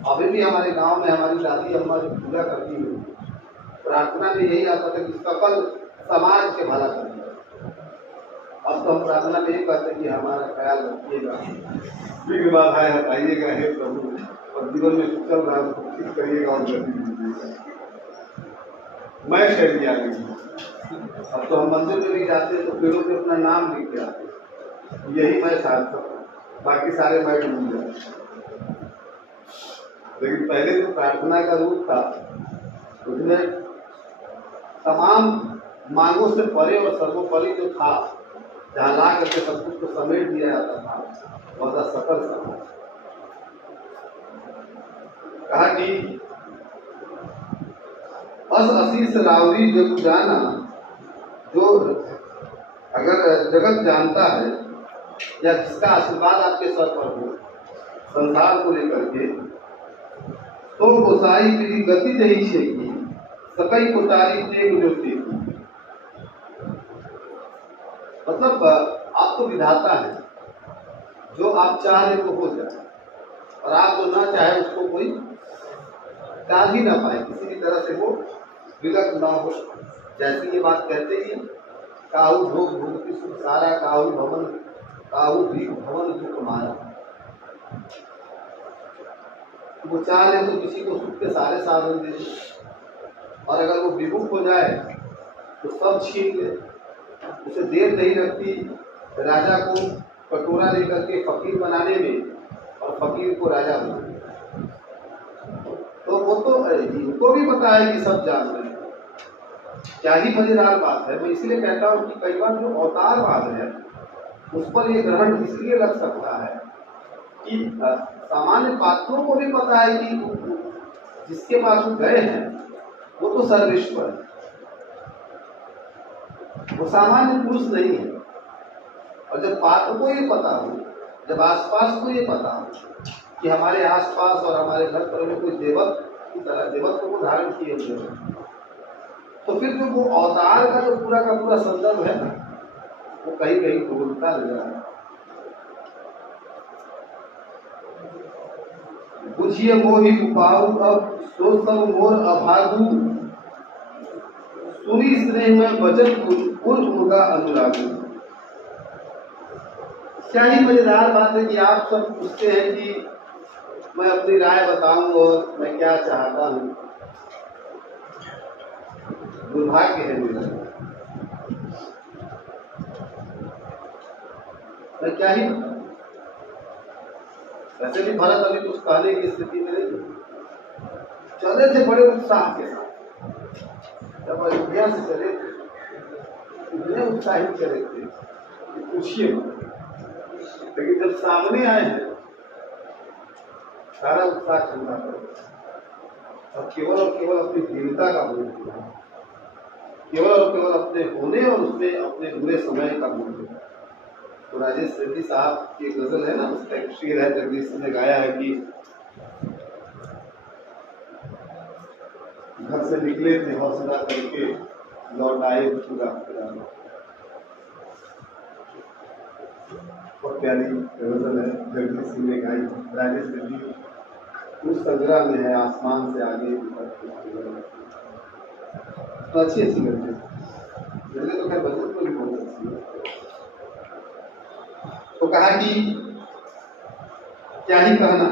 अभी भी हमारे गांव में हमारी दादी अम्मा जो पूजा करती है, प्रार्थना में यही आता था कि सकल समाज के भला करिए। अब तो हम प्रार्थना में यही कहते हैं कि हमारा ख्याल रखिएगा, विघ्न बाधाएं हटाइएगा हे प्रभु, और जीवन में चल रहा है उसको ठीक करिएगा और गति दीजिएगा। मैं शैली आ गई। अब तो हम मंदिर में भी जाते हैं तो पेड़ों पे अपना नाम लिख के आते हैं, यही मैं सार्थक हूँ, बाकी सारे मैं डूब जाते। लेकिन पहले जो प्रार्थना का रूप था उसमें तमाम मांगों से परे और सर्वोपरि जो था, जहाँ ला करके सब कुछ को समेट दिया जाता था, वह था सकल समाज। कहा कि अस असीस रावरी जग जाना, जो अगर जगत जानता है या जिसका आशीर्वाद आपके सर पर हो संसार को लेकर के, तो गोसाई विधि गति नहीं छेकी, सकई को तारीफ एक जो थी। मतलब आप तो विधाता है, जो आप चाह रहे तो हो जाए, और आप जो ना चाहे उसको कोई डाल ही ना पाए, किसी भी तरह से वो विगत ना हो। जैसे ये बात कहते ही, काहू भोग भोग की सुख सारा, काहू भवन काहू भी भवन दुख मारा। वो चाह रहे तो किसी को सुख के सारे साधन दे, और अगर वो विमुख हो जाए तो सब छीन ले। उसे देर नहीं लगती राजा को कटोरा लेकर के फकीर बनाने में, और फकीर को राजा बनाने में। तो वो तो इनको भी पता है कि सब जान रहे हैं। क्या ही मजेदार बात है। मैं इसलिए कहता हूँ कि कई बार जो अवतारवाद है उस पर ये ग्रहण इसलिए लग सकता है कि सामान्य पात्रों को भी पता है कि जिसके पास वो गए हैं वो तो सर्वेश्वर है, वो सामान्य पुरुष नहीं है। और जब पात्र को ये पता हो, जब आसपास को ये पता हो कि हमारे आसपास और हमारे घर पर में कोई देवत्व की तरह देवत्व को धारण किए हुए हैं, तो फिर जो वो अवतार का जो पूरा का पूरा संदर्भ है ना, वो कहीं कहीं भूलता नजर आ रहा है। बुझिए मोहि उपाऊ अब सो सब मोर अभागु, सुनी स्नेह में वचन कुल होगा अनुरागु। क्या ही मजेदार बात है कि आप सब पूछते हैं कि मैं अपनी राय बताऊं और मैं क्या चाहता हूं। दुर्भाग्य है मेरा, मैं क्या ही बताऊं। वैसे भी भरत अभी कुछ कहने की स्थिति में नहीं, चले थे बड़े उत्साह के साथ। जब अयोध्या से चले थे इतने उत्साहित चले थे कि पूछिए मत। लेकिन जब सामने आए हैं सारा उत्साह ठंडा पड़ और केवल अपनी दीनता का बोध किया, केवल और केवल अपने होने और उसमें अपने बुरे समय का बोध किया। तो राजेश रेड्डी साहब की गजल है ना, उसका एक शेर है जगदीश ने गाया है कि घर से निकले थे हौसला करके, लौट आए पूरा पूरा। बहुत प्यारी गजल है, जगदीश सिंह ने गाई। राजेश रेड्डी उस संग्रह में है, आसमान से आगे तो अच्छी गजल तो खैर बजट को भी बहुत अच्छी है। तो कहा कि क्या ही कहना,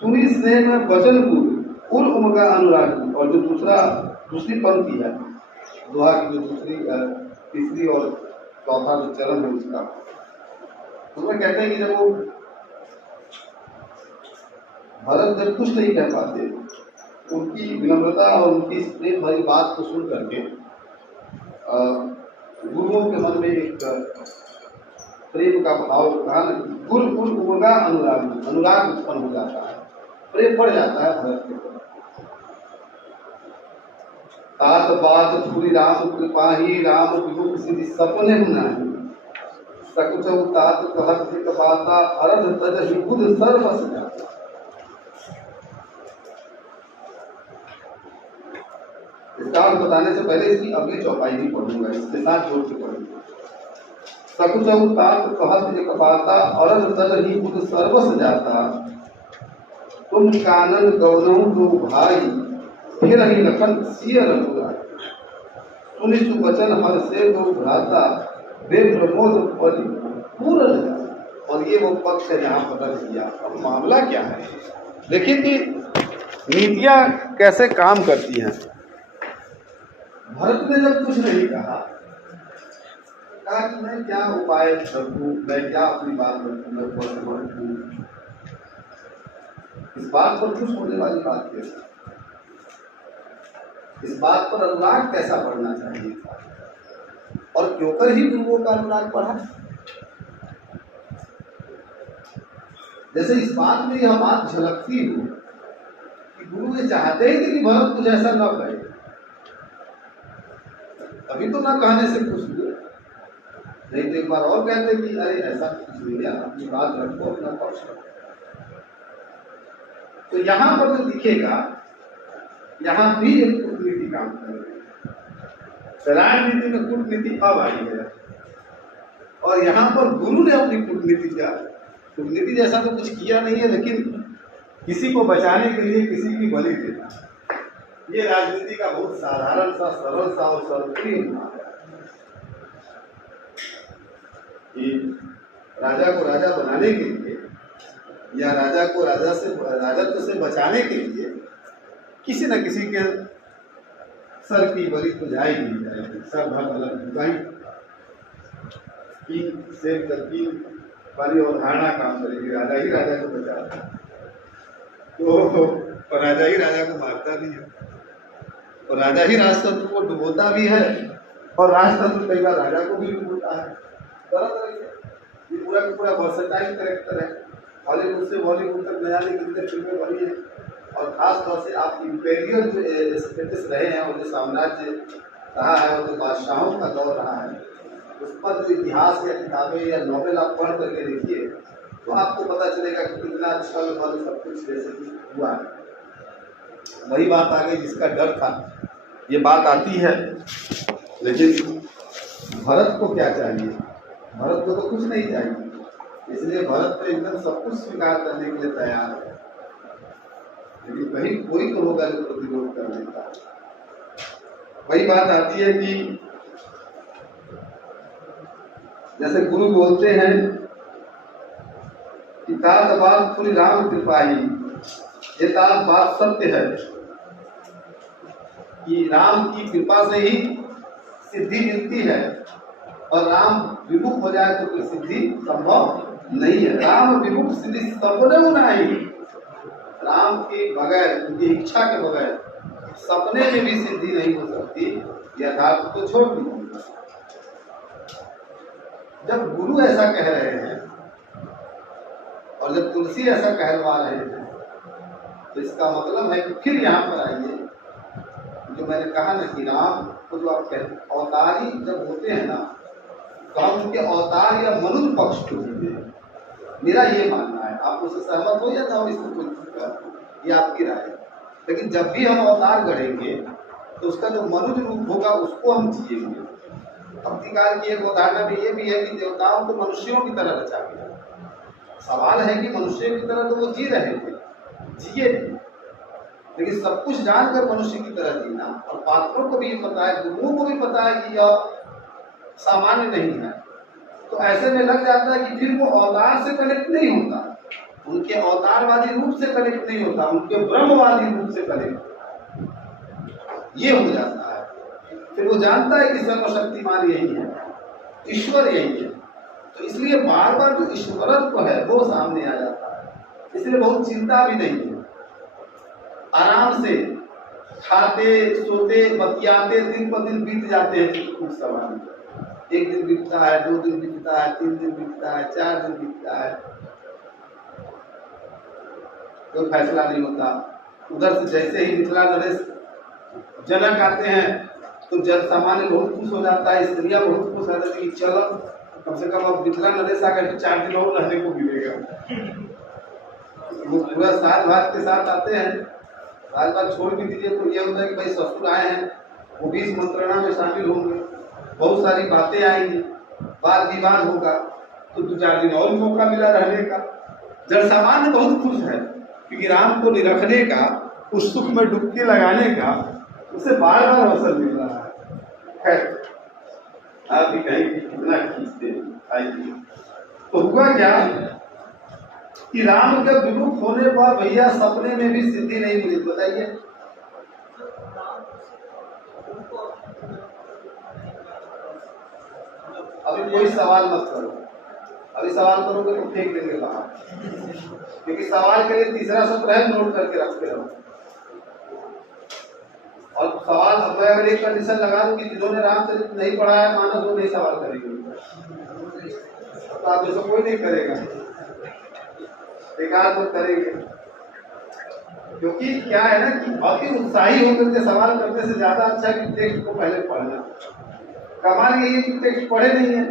सुनी स्नेह में वचन उर उमगा अनुरागी। और जो दूसरी पंक्ति है दोहा की, जो तीसरी और चौथा जो चरण है उसका, उसमें कहते हैं कि जब वो भरत जब कुछ नहीं कह पाते, उनकी विनम्रता और उनकी स्नेह भरी बात को सुन करके गुरुओं के मन में एक प्रेम का भाव गुरु उमगा अनुराग उत्पन्न हो जाता है, प्रेम बढ़ जाता है भरत के प्रति। तात बात पूरी राम कृपा ही राम विमुख सिद्धि सपने नाही, सकुचौ तात कहत हित बाता अरध तज बुध सर्वस जाता। इसका अर्थ बताने से पहले इसकी अगली चौपाई भी पढ़ूंगा, इसके साथ जोड़ के पढ़ूंगा। सकुचौ तात कहत हित बाता अरध तज ही बुध सर्वस जाता, तुम कानन गौरव दो भाई फिर ही लखन सिय रघुराई, सुनि सुवचन हर से दो भ्राता वे प्रमोद पूर्ण। और ये वो पक्ष है यहाँ पता किया। अब मामला क्या है, देखिए कि नीतियां कैसे काम करती हैं। भरत ने जब कुछ नहीं कहा कि मैं क्या उपाय रखूं, मैं क्या अपनी बात रखूं, इस बात पर खुश होने वाली बात कैसी, इस बात पर अनुराग कैसा बढ़ना चाहिए था, और क्यों कर ही गुरुओं का अनुराग बढ़ा। जैसे इस बात में यह बात झलकती हो कि गुरु ये चाहते ही कि भरत कुछ ऐसा न कहे, अभी तो न कहने से खुश हुए, नहीं तो एक बार और कहते कि अरे ऐसा कुछ नहीं है, अपनी बात रखो, अपना पक्ष रखो। तो यहां पर जो दिखेगा, यहां भी एक कूटनीति काम कर रही है। राजनीति में कूटनीति अब आई है, और यहां पर गुरु ने अपनी कूटनीति जैसा तो कुछ किया नहीं है, लेकिन किसी को बचाने के लिए किसी की बलि देना, ये राजनीति का बहुत साधारण सा, सरल सा और सर्वप्रिय है कि राजा को राजा बनाने के लिए या राजा को राजत्व से बचाने के लिए किसी न किसी के सर की बलि तो जाएगी, सर भर अलग की वाली अवधारणा काम करेगी, राजा ही राजा को बचाता है, तो राजा ही राजा को मारता भी है, और राजा ही राजतंत्र को डुबोता भी है, और राजतंत्र कई बार राजा को भी डुबोता है। तरह तरह के ये पूरा का पूरा वर्सेटाइल कैरेक्टर है। हॉलीवुड से बॉलीवुड तक न जाने कितने फिल्में बनी है, और खास तौर से आप इंपेरियल जो स्टेटस रहे हैं और जो साम्राज्य रहा है और जो बादशाहों का दौर रहा है, उस पर जो इतिहास या किताबें या नॉवेल आप पढ़ करके देखिए तो आपको पता चलेगा कि कितना छल बल सब कुछ जैसे कि हुआ है। वही बात आ गई, जिसका डर था ये बात आती है। लेकिन भरत को क्या चाहिए, भरत को तो कुछ नहीं चाहिए, इसलिए भरत तो एकदम सब कुछ स्वीकार करने के लिए तैयार है, लेकिन कहीं कोई तो होगा जो प्रतिरोध करने का। वही बात आती है कि जैसे गुरु बोलते हैं कि तात बात पूरी राम कृपा ही, ये तात बात सत्य है कि राम की कृपा से ही सिद्धि मिलती है, और राम विमुख हो जाए तो कोई सिद्धि संभव नहीं है। राम विमुख सिद्धि सपने नहीं, राम के बगैर, उनकी इच्छा के बगैर सपने में भी सिद्धि नहीं हो सकती, यथार्थ तो छोड़ दीजिए। जब गुरु ऐसा कह रहे हैं और जब तुलसी ऐसा कहलवा रहे हैं, तो इसका मतलब है कि फिर यहाँ पर आइए, जो मैंने कहा ना कि राम को जो आप कहते अवतारी जब होते हैं ना, तो हम उनके अवतार या मनुष्य पक्ष को जीते हैं, मेरा ये मानना है। आप उससे सहमत हो या ना हो, इसको ये आपकी राय है। लेकिन जब भी हम अवतार गढ़ेंगे तो उसका जो मनुष्य रूप होगा उसको हम जिएंगे। भक्ति काल की एक उदाहरण भी ये भी है कि देवताओं को मनुष्यों की तरह रचा गया। सवाल है कि मनुष्य की तरह तो वो जी रहे थे, जिए थे, लेकिन सब कुछ जानकर मनुष्य की तरह जीना, और पात्रों को भी पता है, गुरुओं को भी पता है कि यह सामान्य नहीं है, तो ऐसे में लग जाता है कि फिर वो अवतार से कनेक्ट नहीं होता, उनके अवतारवादी रूप से कनेक्ट नहीं होता, उनके ब्रह्मवादी रूप से कनेक्ट ये हो जाता है। फिर वो जानता है कि सर्वशक्तिमान यही है, ईश्वर यही है, तो इसलिए बार बार जो ईश्वरत्व है वो सामने आ जाता है। इसलिए बहुत चिंता भी नहीं है, आराम से खाते सोते बतियाते दिन पर दिन बीत जाते हैं कुछ समय। एक दिन बीतता है, 2 दिन बीतता है, 3 दिन बीतता है, 4 दिन बीतता है, कोई फैसला नहीं होता। उधर से जैसे ही मिथिला नरेश जनक आते हैं तो जन सामान्य बहुत खुश हो जाता है, स्त्रियां बहुत खुश हो जाती है, चलो कम से कम अब मिथिला नरेश आ गए तो 4 दिन और रहने को मिलेगा। वो पूरा साल भात के साथ आते हैं, साल भात छोड़ भी दीजिए तो ये होता है कि भाई ससुर आए हैं, वो भी इस मंत्रणा में शामिल होंगे, बहुत सारी बातें आएंगी, वाद विवाद होगा, तो 2-4 दिन और मौका मिला रहने का। जन सामान्य बहुत खुश है क्योंकि राम को निरखने का, उस सुख में डुबकी लगाने का उसे बार बार अवसर मिल रहा है। खैर आप भी कहेंगे कितना खींचते आइए। तो हुआ क्या कि राम के विमुख होने पर भैया सपने में भी सिद्धि नहीं मिली। बताइए, अभी कोई सवाल मत करो, अभी सवाल करोगे तो फेंक देंगे बाहर, क्योंकि सवाल के लिए तीसरा सत्र है, नोट करके रखते रहो। और सवाल अब मैं अगर एक कंडीशन लगा दूं कि जिन्होंने रामचरित नहीं पढ़ा है मानस, वो नहीं सवाल करेंगे, तो आप जैसा कोई नहीं करेगा, बेकार तो करेंगे। क्योंकि क्या है ना कि अति उत्साही होकर के सवाल करने से ज्यादा अच्छा कि टेक्स्ट को पहले पढ़ना। कमाल ये कि टेक्स्ट पढ़े नहीं है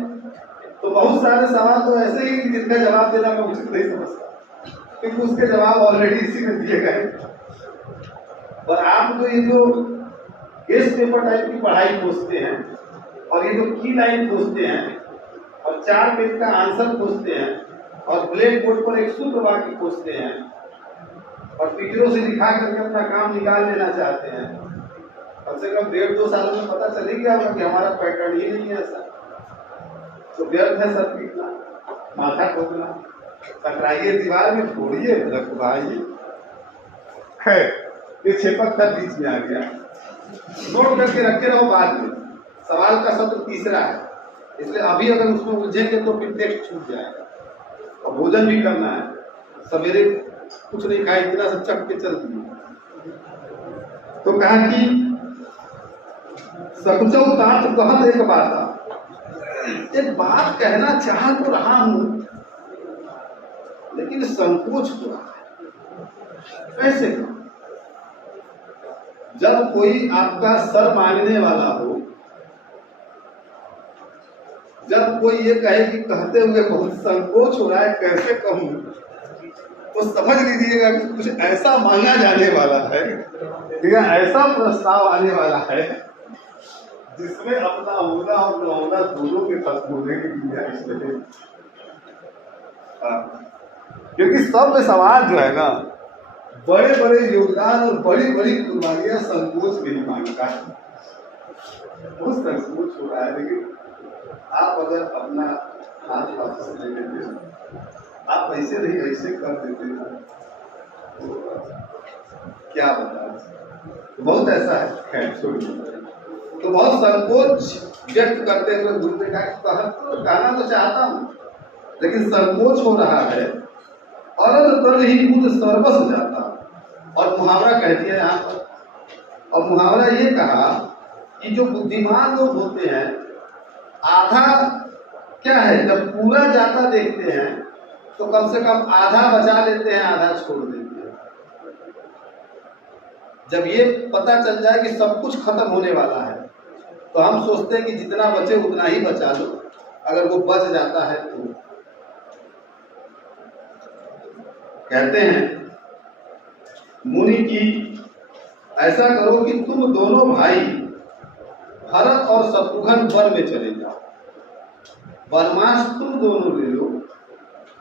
तो बहुत सारे सवाल तो ऐसे ही जिनका जवाब देना मैं उचित नहीं समझता, क्योंकि उसके जवाब ऑलरेडी इसी में दिए गए। और आप तो ये जो गेस्ट पेपर टाइप की पढ़ाई खोजते हैं और ये जो की लाइन खोजते हैं और 4 पेज का आंसर खोजते हैं और ब्लैक बोर्ड पर एक सूत्र वाक्य खोजते हैं और पिक्चरों से दिखा करके अपना काम निकाल लेना चाहते हैं, कम से कम 1.5-2 सालों में पता चल ही गया होगा कि हमारा पैटर्न ये नहीं है ऐसा। तो व्यर्थ है सर पीटना, माथा ठोकना, टकराइए दीवार में, छोड़िए रखवाइए। खैर ये छेपक था बीच में आ गया, नोट करके रखे रहो, बाद में सवाल का सत्र तीसरा है, इसलिए अभी अगर उसमें उलझेंगे तो फिर टेक्स्ट छूट जाएगा। और भोजन भी करना है, सवेरे कुछ नहीं खाए, इतना सब चक के चल दिए। तो कहा कि सकुचौ तात कहत एक बात, एक बात कहना चाह तो रहा हूं लेकिन संकोच हो रहा है। कैसे? जब कोई आपका सर मांगने वाला हो, जब कोई ये कहे कि कहते हुए बहुत संकोच हो रहा है, कैसे कहूं, तो समझ लीजिएगा कि कुछ ऐसा मांगा जाने वाला है या ऐसा प्रस्ताव आने वाला है जिसमें अपना होना और न होना दोनों के खत्म होने की गुंजाइश रहे। क्योंकि सब समाज जो है ना, बड़े बड़े योगदान और बड़ी बड़ी कुर्बानियां संकोच नहीं मांगता है, बहुत संकोच हो रहा है। लेकिन आप अगर अपना हाथ वापस ले लेते, आप ऐसे नहीं ऐसे कर देते तो क्या बता, तो बहुत ऐसा है। खैर छोड़िए। तो बहुत संकोच व्यक्त करते हुए गुरु ने कहा तो गाना तो चाहता हूं लेकिन संकोच हो रहा है, और तर ही खुद सर्वस हो जाता। और मुहावरा कह दिया यहाँ पर, और मुहावरा ये कहा कि जो बुद्धिमान लोग होते हैं, आधा क्या है, जब पूरा जाता देखते हैं तो कम से कम आधा बचा लेते हैं, आधा छोड़ देते हैं। जब ये पता चल जाए कि सब कुछ खत्म होने वाला है तो हम सोचते हैं कि जितना बचे उतना ही बचा लो, अगर वो बच जाता है तो। कहते हैं मुनि की, ऐसा करो कि तुम दोनों भाई भरत और शत्रुघ्न वन में चले जाओ, वनवास तुम दोनों ले लो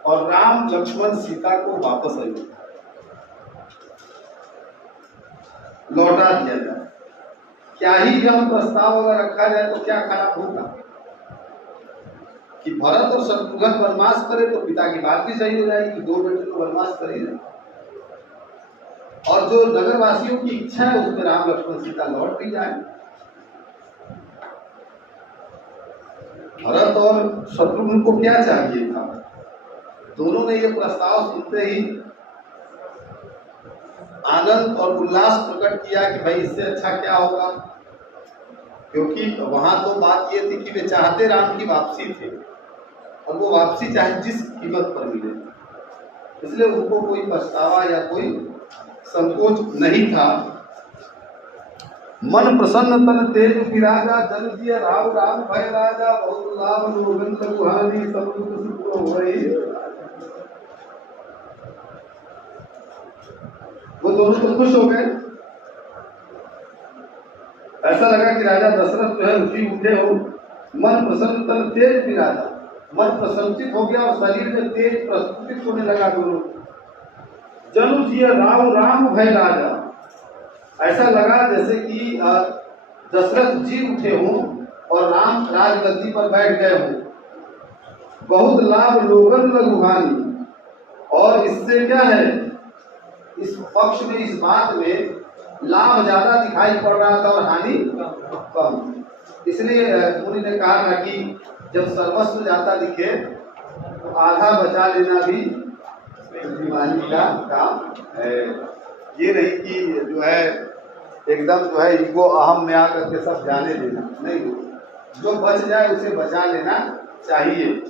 और राम लक्ष्मण सीता को वापस अयोध्या लौटा दिया जाए। क्या ही यह प्रस्ताव अगर रखा जाए तो क्या खराब होगा? कि भरत और शत्रुघ्न वनवास करे तो पिता की बात भी सही हो जाएगी, दो बेटे तो वनवास करेंगे, और जो नगरवासियों की इच्छा है उसमें राम लक्ष्मण सीता लौट भी जाए। भरत और शत्रुघ्न को क्या चाहिए था? दोनों ने ये प्रस्ताव सुनते ही आनंद और उल्लास प्रकट किया कि भाई इससे अच्छा क्या होगा, क्योंकि वहां तो बात ये थी कि वे चाहते राम की वापसी थे, और वो वापसी चाहे जिस कीमत पर मिले, इसलिए उनको कोई पछतावा या कोई संकोच नहीं था। मन प्रसन्न तन तेज विराजा, जन जिय राव राम भय राजा, बहुत लाभ लोगन लघुहानि, सब सुख होई। वो दोनों तो खुश हो गए। ऐसा लगा कि राजा दशरथ जो है उसी उठे हो। मन प्रसन्न तन तेज विराजा, मन प्रसन्नचित हो गया और शरीर में तेज प्रस्फुटित होने लगा दोनों। जनु जिय राव राम भय राजा, ऐसा लगा जैसे कि दशरथ जी उठे हों और राम राजगद्दी पर बैठ गए हों। बहुत लाभ लोगन लघुहानि, और इससे क्या है, इस पक्ष में, इस बात में लाभ ज्यादा दिखाई पड़ रहा था और हानि कम। इसलिए मुनि ने कहा था कि जब सर्वस्व जाता दिखे तो आधा बचा लेना भी बुद्धिमानी का काम है। ये नहीं कि जो है एकदम जो है ईगो अहम में आकर के सब जाने देना, नहीं, जो बच जाए उसे बचा लेना चाहिए।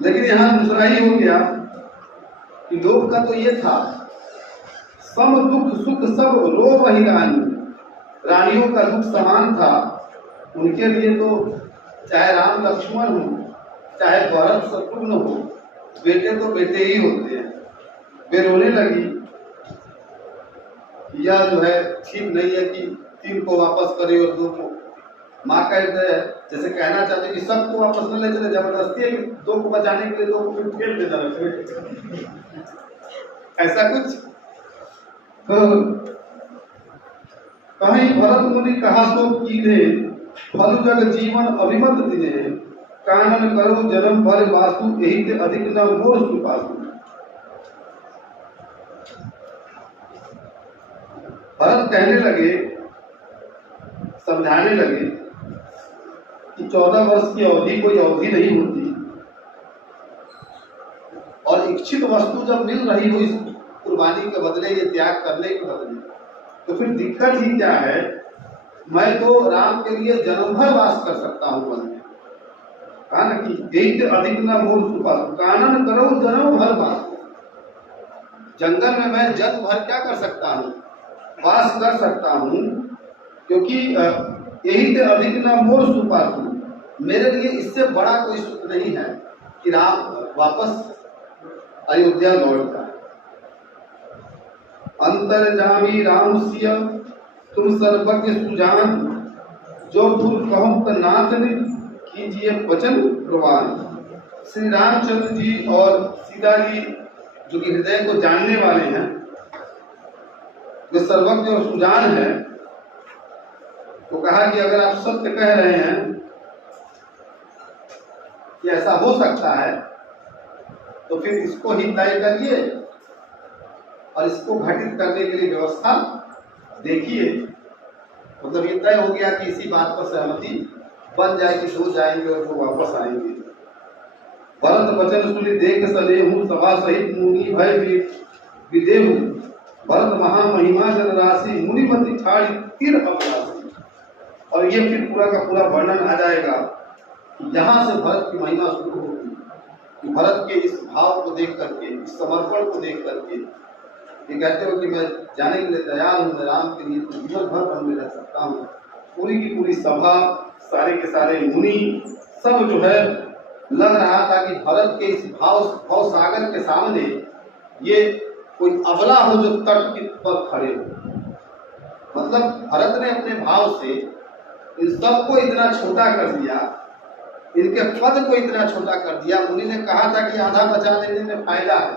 लेकिन यहाँ दूसरा ही हो गया कि लोग का तो ये था, सम दुख सुख सब रो वही रानी, रानियों का दुख समान था। उनके लिए तो चाहे राम लक्ष्मण हो, चाहे भरत शत्रुघ्न हो, बेटे तो बेटे ही होते हैं। वे रोने लगी, यह जो है ठीक नहीं है कि 3 को वापस करे और 2 को। माँ कहते हैं, जैसे कहना चाहते कि सबको वापस न ले चले, जबरदस्ती है कि 2 को बचाने के लिए 2 को फिर फेल देना रखे, ऐसा कुछ। तो कहीं भरत मुनि कहा सो कीधे, फल जग जीवन अभिमत दिने, कानन करो जन्म भर वासु, यही से अधिक न मोर सुपासु। भरत कहने लगे, समझाने लगे कि 14 वर्ष की अवधि कोई अवधि नहीं होती, और इच्छित वस्तु जब मिल रही हो इस कुर्बानी के बदले, ये त्याग करने के बदले, तो फिर दिक्कत ही क्या है। मैं तो राम के लिए जन्म भर वास कर सकता हूँ वन में, कहा ना कि एक अधिक न मोर सुपास, कानन करो जन्म भर वास। जंगल में मैं जन्म भर क्या कर सकता हूँ, वास कर सकता हूँ, क्योंकि यही से अधिक न मोर सुपास, मेरे लिए इससे बड़ा कोई सुख नहीं है कि राम वापस अयोध्या लौटता है। अंतर्जामी राम सिय तुम सर्वज्ञ सुजान, जो भूल कहो तो नाथ ने कीजिए वचन प्रवान। श्री रामचंद्र जी और सीता जी जो कि हृदय को जानने वाले हैं, वे सर्वज्ञ और सुजान है, तो कहा कि अगर आप सत्य कह रहे हैं कि ऐसा हो सकता है, तो फिर इसको ही तय करिए और इसको घटित करने के लिए व्यवस्था देखिए। मतलब ये तय हो गया कि इसी बात पर सहमति बन जाए कि 2 जाएंगे और 2 वापस आएंगे। भरत वचन सुनि देख सनेहु, सभा सहित मुनि भय विदेहु। भरत महामहिमा जन राशि, मुनिमति छाड़ी तिर अभिलाषी। और ये फिर पूरा का पूरा वर्णन आ जाएगा। यहाँ से भरत की महिमा शुरू होगी कि भरत के इस भाव को देख करके, इस समर्पण को देख करके ये कहते हो कि मैं जाने के लिए तैयार हूँ, मैं राम के लिए तो जीवन भर वन में रह सकता हूँ। पूरी की पूरी सभा, सारे के सारे मुनि, सब जो है लग रहा था कि भरत के इस भाव सागर के सामने ये कोई अबला हो जो तट पर खड़े हो। मतलब भरत ने अपने भाव से इन सबको इतना छोटा कर दिया, इनके पद को इतना छोटा कर दिया। मुनि ने कहा था कि आधा बचा देने में फायदा है,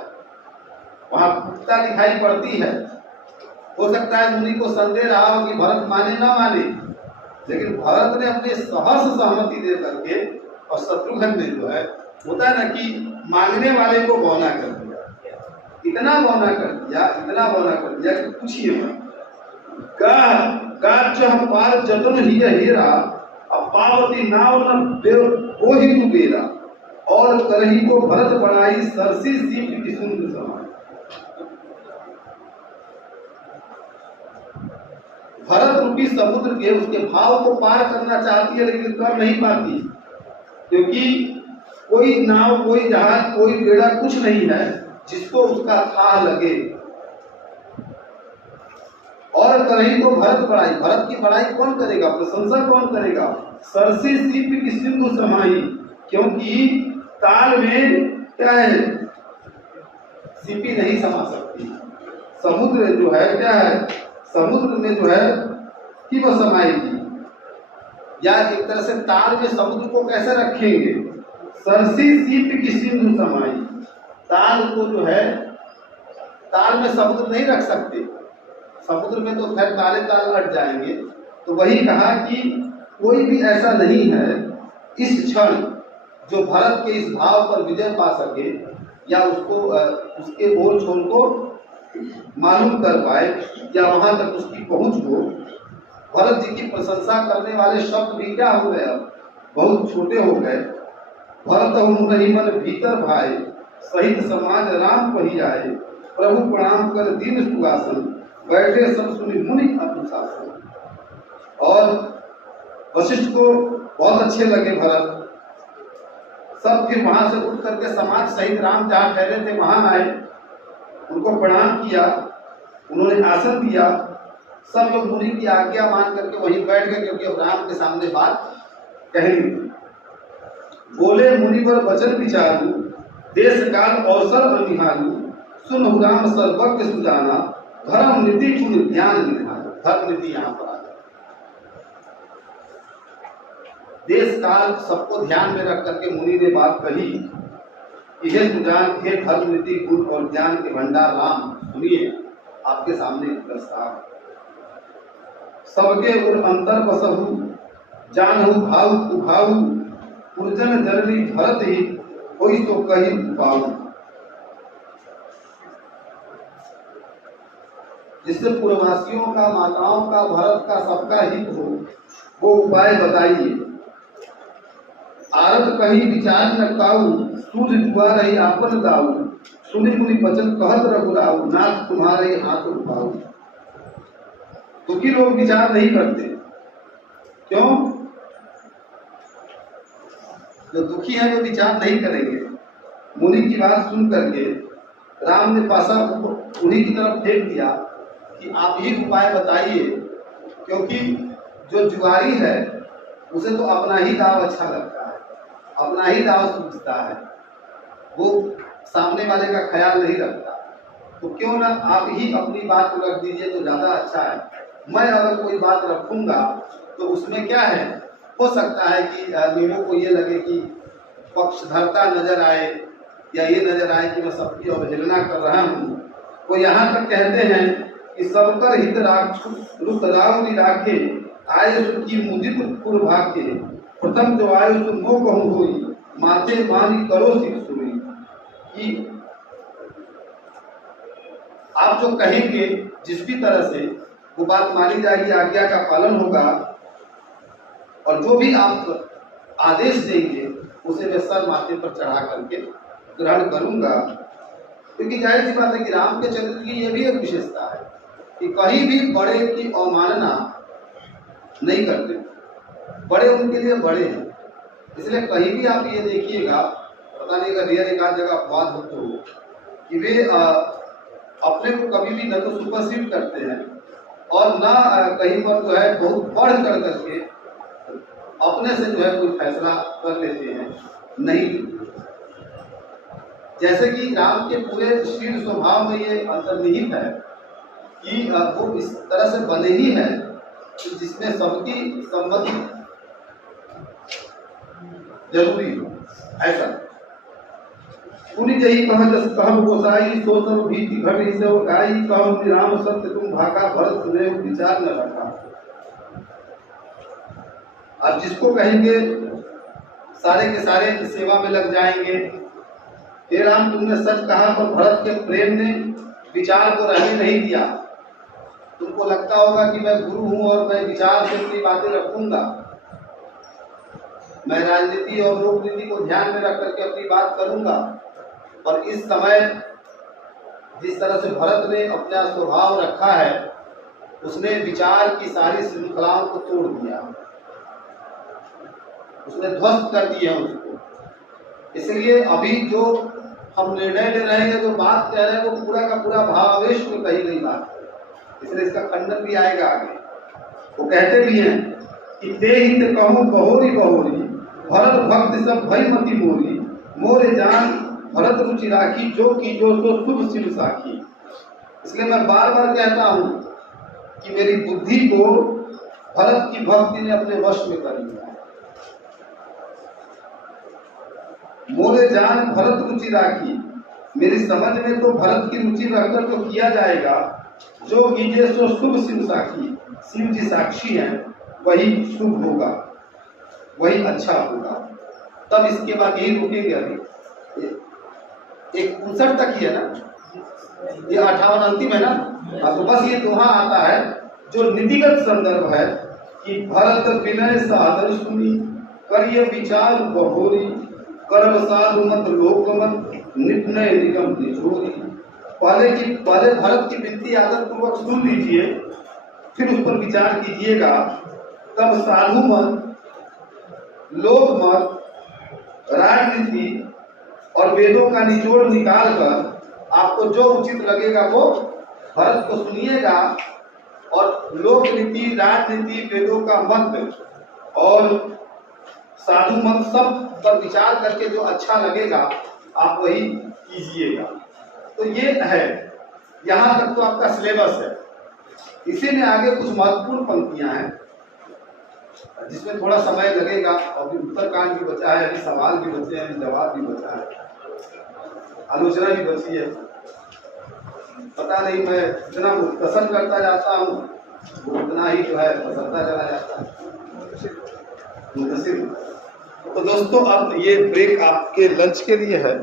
वहां पुख्ता दिखाई पड़ती है। हो सकता है मुनि को संदेह रहा हो कि भरत माने ना माने, लेकिन भरत ने अपने सहर्ष सहमति दे करके और शत्रुघ्न ने जो है होता है ना कि मांगने वाले को बौना कर दिया, इतना बौना कर दिया, इतना बौना कर दिया कि पूछिए मत। पार जतन ही हेरा, अब पावती नाव न हो ही तू बेरा, और करही को भरत बढ़ाई, सरसी सीप की सुंदर समाई। भरत रूपी समुद्र के उसके भाव को पार करना चाहती है लेकिन कर नहीं पाती, क्योंकि कोई नाव, कोई जहाज, कोई बेड़ा कुछ नहीं है जिसको उसका थाह लगे। और करही को भरत बढ़ाई, भरत की बढ़ाई कौन करेगा, प्रशंसा कौन करेगा? सरसी सीप की सिंधु समाई, क्योंकि ताल में क्या है, सीपी नहीं समा सकती। समुद्र जो है क्या है, समुद्र में जो है कि वह समाएगी, या एक तरह से ताल में समुद्र को कैसे रखेंगे? सरसी सीप की सिंधु समाई, ताल को जो है, ताल में समुद्र नहीं रख सकते, समुद्र में तो खैर ताले ताल हट जाएंगे। तो वही कहा कि कोई भी ऐसा नहीं है इस क्षण जो भरत के इस भाव पर विजय पा सके, या उसको उसके बोल छोल को मालूम कर पाए, या वहां तक उसकी पहुंच हो। भरत जी की प्रशंसा करने वाले शब्द भी क्या हो गए, बहुत छोटे हो गए। भरत नहीं मन भीतर भाई, सहित समाज राम पही आए, प्रभु प्रणाम कर दीन सुआसन, बैठे सब सुनी मुनि अनुशासन। और वशिष्ठ को बहुत अच्छे लगे भरत, सब फिर वहां से उठ करके समाज सहित राम जहाँ ठहरे थे वहां आए, उनको प्रणाम किया, उन्होंने आसन दिया। सब लोग मुनि की आज्ञा मान करके वहीं बैठ गए, क्योंकि अब राम के सामने बात कहनी थी। बोले मुनिवर वचन विचारू, देश काल अवसर अनिहारू, सुन राम सर्वज्ञ सुजाना, धर्म नीति गुण ज्ञान निधान। धर्म नीति यहाँ पर आ गई, देश काल सबको ध्यान में रख करके मुनि ने बात कही कि हे सुजान, हे धर्म नीति गुण और ज्ञान के भंडार राम, सुनिए आपके सामने प्रस्ताव। सबके उर अंतर बसहु, जानहु भाव उभाऊ, पुरजन जननी भरत ही कोई तो कही पाऊ। जिससे पूर्ववासियों का, माताओं का, भरत का, सबका हित हो, वो उपाय बताइए। आरत कहीं विचार न काऊ, सूझ जुआ रही आपन दाऊ, सुनि मुनि वचन कहत रघुराऊ, नाथ तुम्हारे हाथ उठाऊ। दुखी लोग विचार नहीं करते, क्यों? जो दुखी है वो विचार नहीं करेंगे। मुनि की बात सुन करके राम ने पासा उन्हीं की तरफ फेंक दिया कि आप ही उपाय बताइए, क्योंकि जो जुआरी है उसे तो अपना ही दाव अच्छा लगता है, अपना ही दाव सूझता है, वो सामने वाले का ख्याल नहीं रखता। तो क्यों ना आप ही अपनी बात को रख दीजिए तो ज़्यादा अच्छा है। मैं अगर कोई बात रखूंगा तो उसमें क्या है, हो सकता है कि लोगों को ये लगे कि पक्षधरता नजर आए, या ये नजर आए कि मैं सबकी अवहेलना कर रहा हूँ। वो यहाँ तक कहते हैं कि सबकर हित रुत राम राखे, आय की मुदित पुर भाग्य, प्रथम जो आयु सुन वो कहूँ हुई, माथे मानी करो सिख सुनी। कि आप जो कहेंगे जिस भी तरह से वो बात मानी जाएगी, आज्ञा का पालन होगा, और जो भी आप आदेश देंगे उसे मैं सर माथे पर चढ़ा करके ग्रहण करूंगा। क्योंकि जाहिर सी बात है कि राम के चरित्र की यह भी एक विशेषता है कि कहीं भी बड़े की अवमानना नहीं करते, बड़े उनके लिए बड़े हैं। इसलिए कहीं भी आप ये देखिएगा, पता नहीं अगर रियर एक आध जगह अपवाद हो तो, कि वे अपने को कभी भी न तो सुपरसीड करते हैं और न कहीं पर जो है बहुत बढ़ कर करके अपने से जो है कोई फैसला कर लेते हैं। नहीं, जैसे कि राम के पूरे शील स्वभाव में ये अंतर्निहित है कि वो इस तरह से बने ही है कि जिसमें सबकी सम्मति जरूरी हो। ऐसा पुनि जही कहब गोसाई, सो सब भीति घट से गाई, कहब राम सत्य तुम भाका, भरत सुने विचार न रखा। अब जिसको कहेंगे सारे के सारे सेवा में लग जाएंगे। हे राम, तुमने सच कहा, पर भरत के प्रेम ने विचार को रहने नहीं दिया। तुमको लगता होगा कि मैं गुरु हूं और मैं विचार से अपनी बातें रखूंगा, मैं राजनीति और लोक नीति को ध्यान में रख करके अपनी बात करूंगा। पर इस समय जिस तरह से भरत ने अपना स्वभाव रखा है, उसने विचार की सारी श्रृंखलाओं को तोड़ दिया, उसने ध्वस्त कर दिया उसको। इसलिए अभी जो हम निर्णय ले रहे हैं, जो बात कह रहे हैं, वो पूरा का पूरा भावावेश में कही गई बात है, इसलिए इसका खंडन भी आएगा आगे। वो कहते भी हैं कि ते हित कहूँ बहोरी बहोरी, भरत भक्त सब भई मति मोरी, मोरे जान भरत रुचि राखी, जो की जो सो शुभ शिव साखी। इसलिए मैं बार बार कहता हूँ कि मेरी बुद्धि को भरत की भक्ति ने अपने वश में कर लिया। मोरे जान भरत रुचि राखी, मेरी समझ में तो भरत की रुचि रखकर तो किया जाएगा, जो कीजिए सो शुभ शिव साखी, शिव जी साक्षी हैं, वही शुभ होगा, वही अच्छा होगा। तब इसके बाद यही रुकेंगे। अभी 59 तक ही है ना, ये 58 अंतिम है ना। तो बस ये दोहा आता है जो नीतिगत संदर्भ है कि भरत विनय सादर सुनी, करिय विचार बहोरी, कर्म साधु मत लोक मत, निर्णय निगम निचोरी। पहले भरत की विनती आदर पूर्वक सुन लीजिए, फिर उस पर विचार कीजिएगा। तब साधु मत, लोक मत, राजनीति और वेदों का निचोड़ निकाल कर आपको जो उचित लगेगा वो भरत को सुनिएगा, और लोक नीति, राजनीति, वेदों का मत और साधु मत सब पर विचार करके जो अच्छा लगेगा आप वही कीजिएगा। तो ये है, यहाँ तक तो आपका सिलेबस है। इसी में आगे कुछ महत्वपूर्ण पंक्तियां हैं जिसमें थोड़ा समय लगेगा, और फिर उत्तरकांड भी बचा है, अभी सवाल भी बचे हैं, जवाब भी बचा है, आलोचना भी बची है। पता नहीं, मैं जितना मुख्तसर करता जाता हूँ उतना ही जो है पसंदता चला जाता है मुख्तसर। तो दोस्तों, अब ये ब्रेक आपके लंच के लिए है।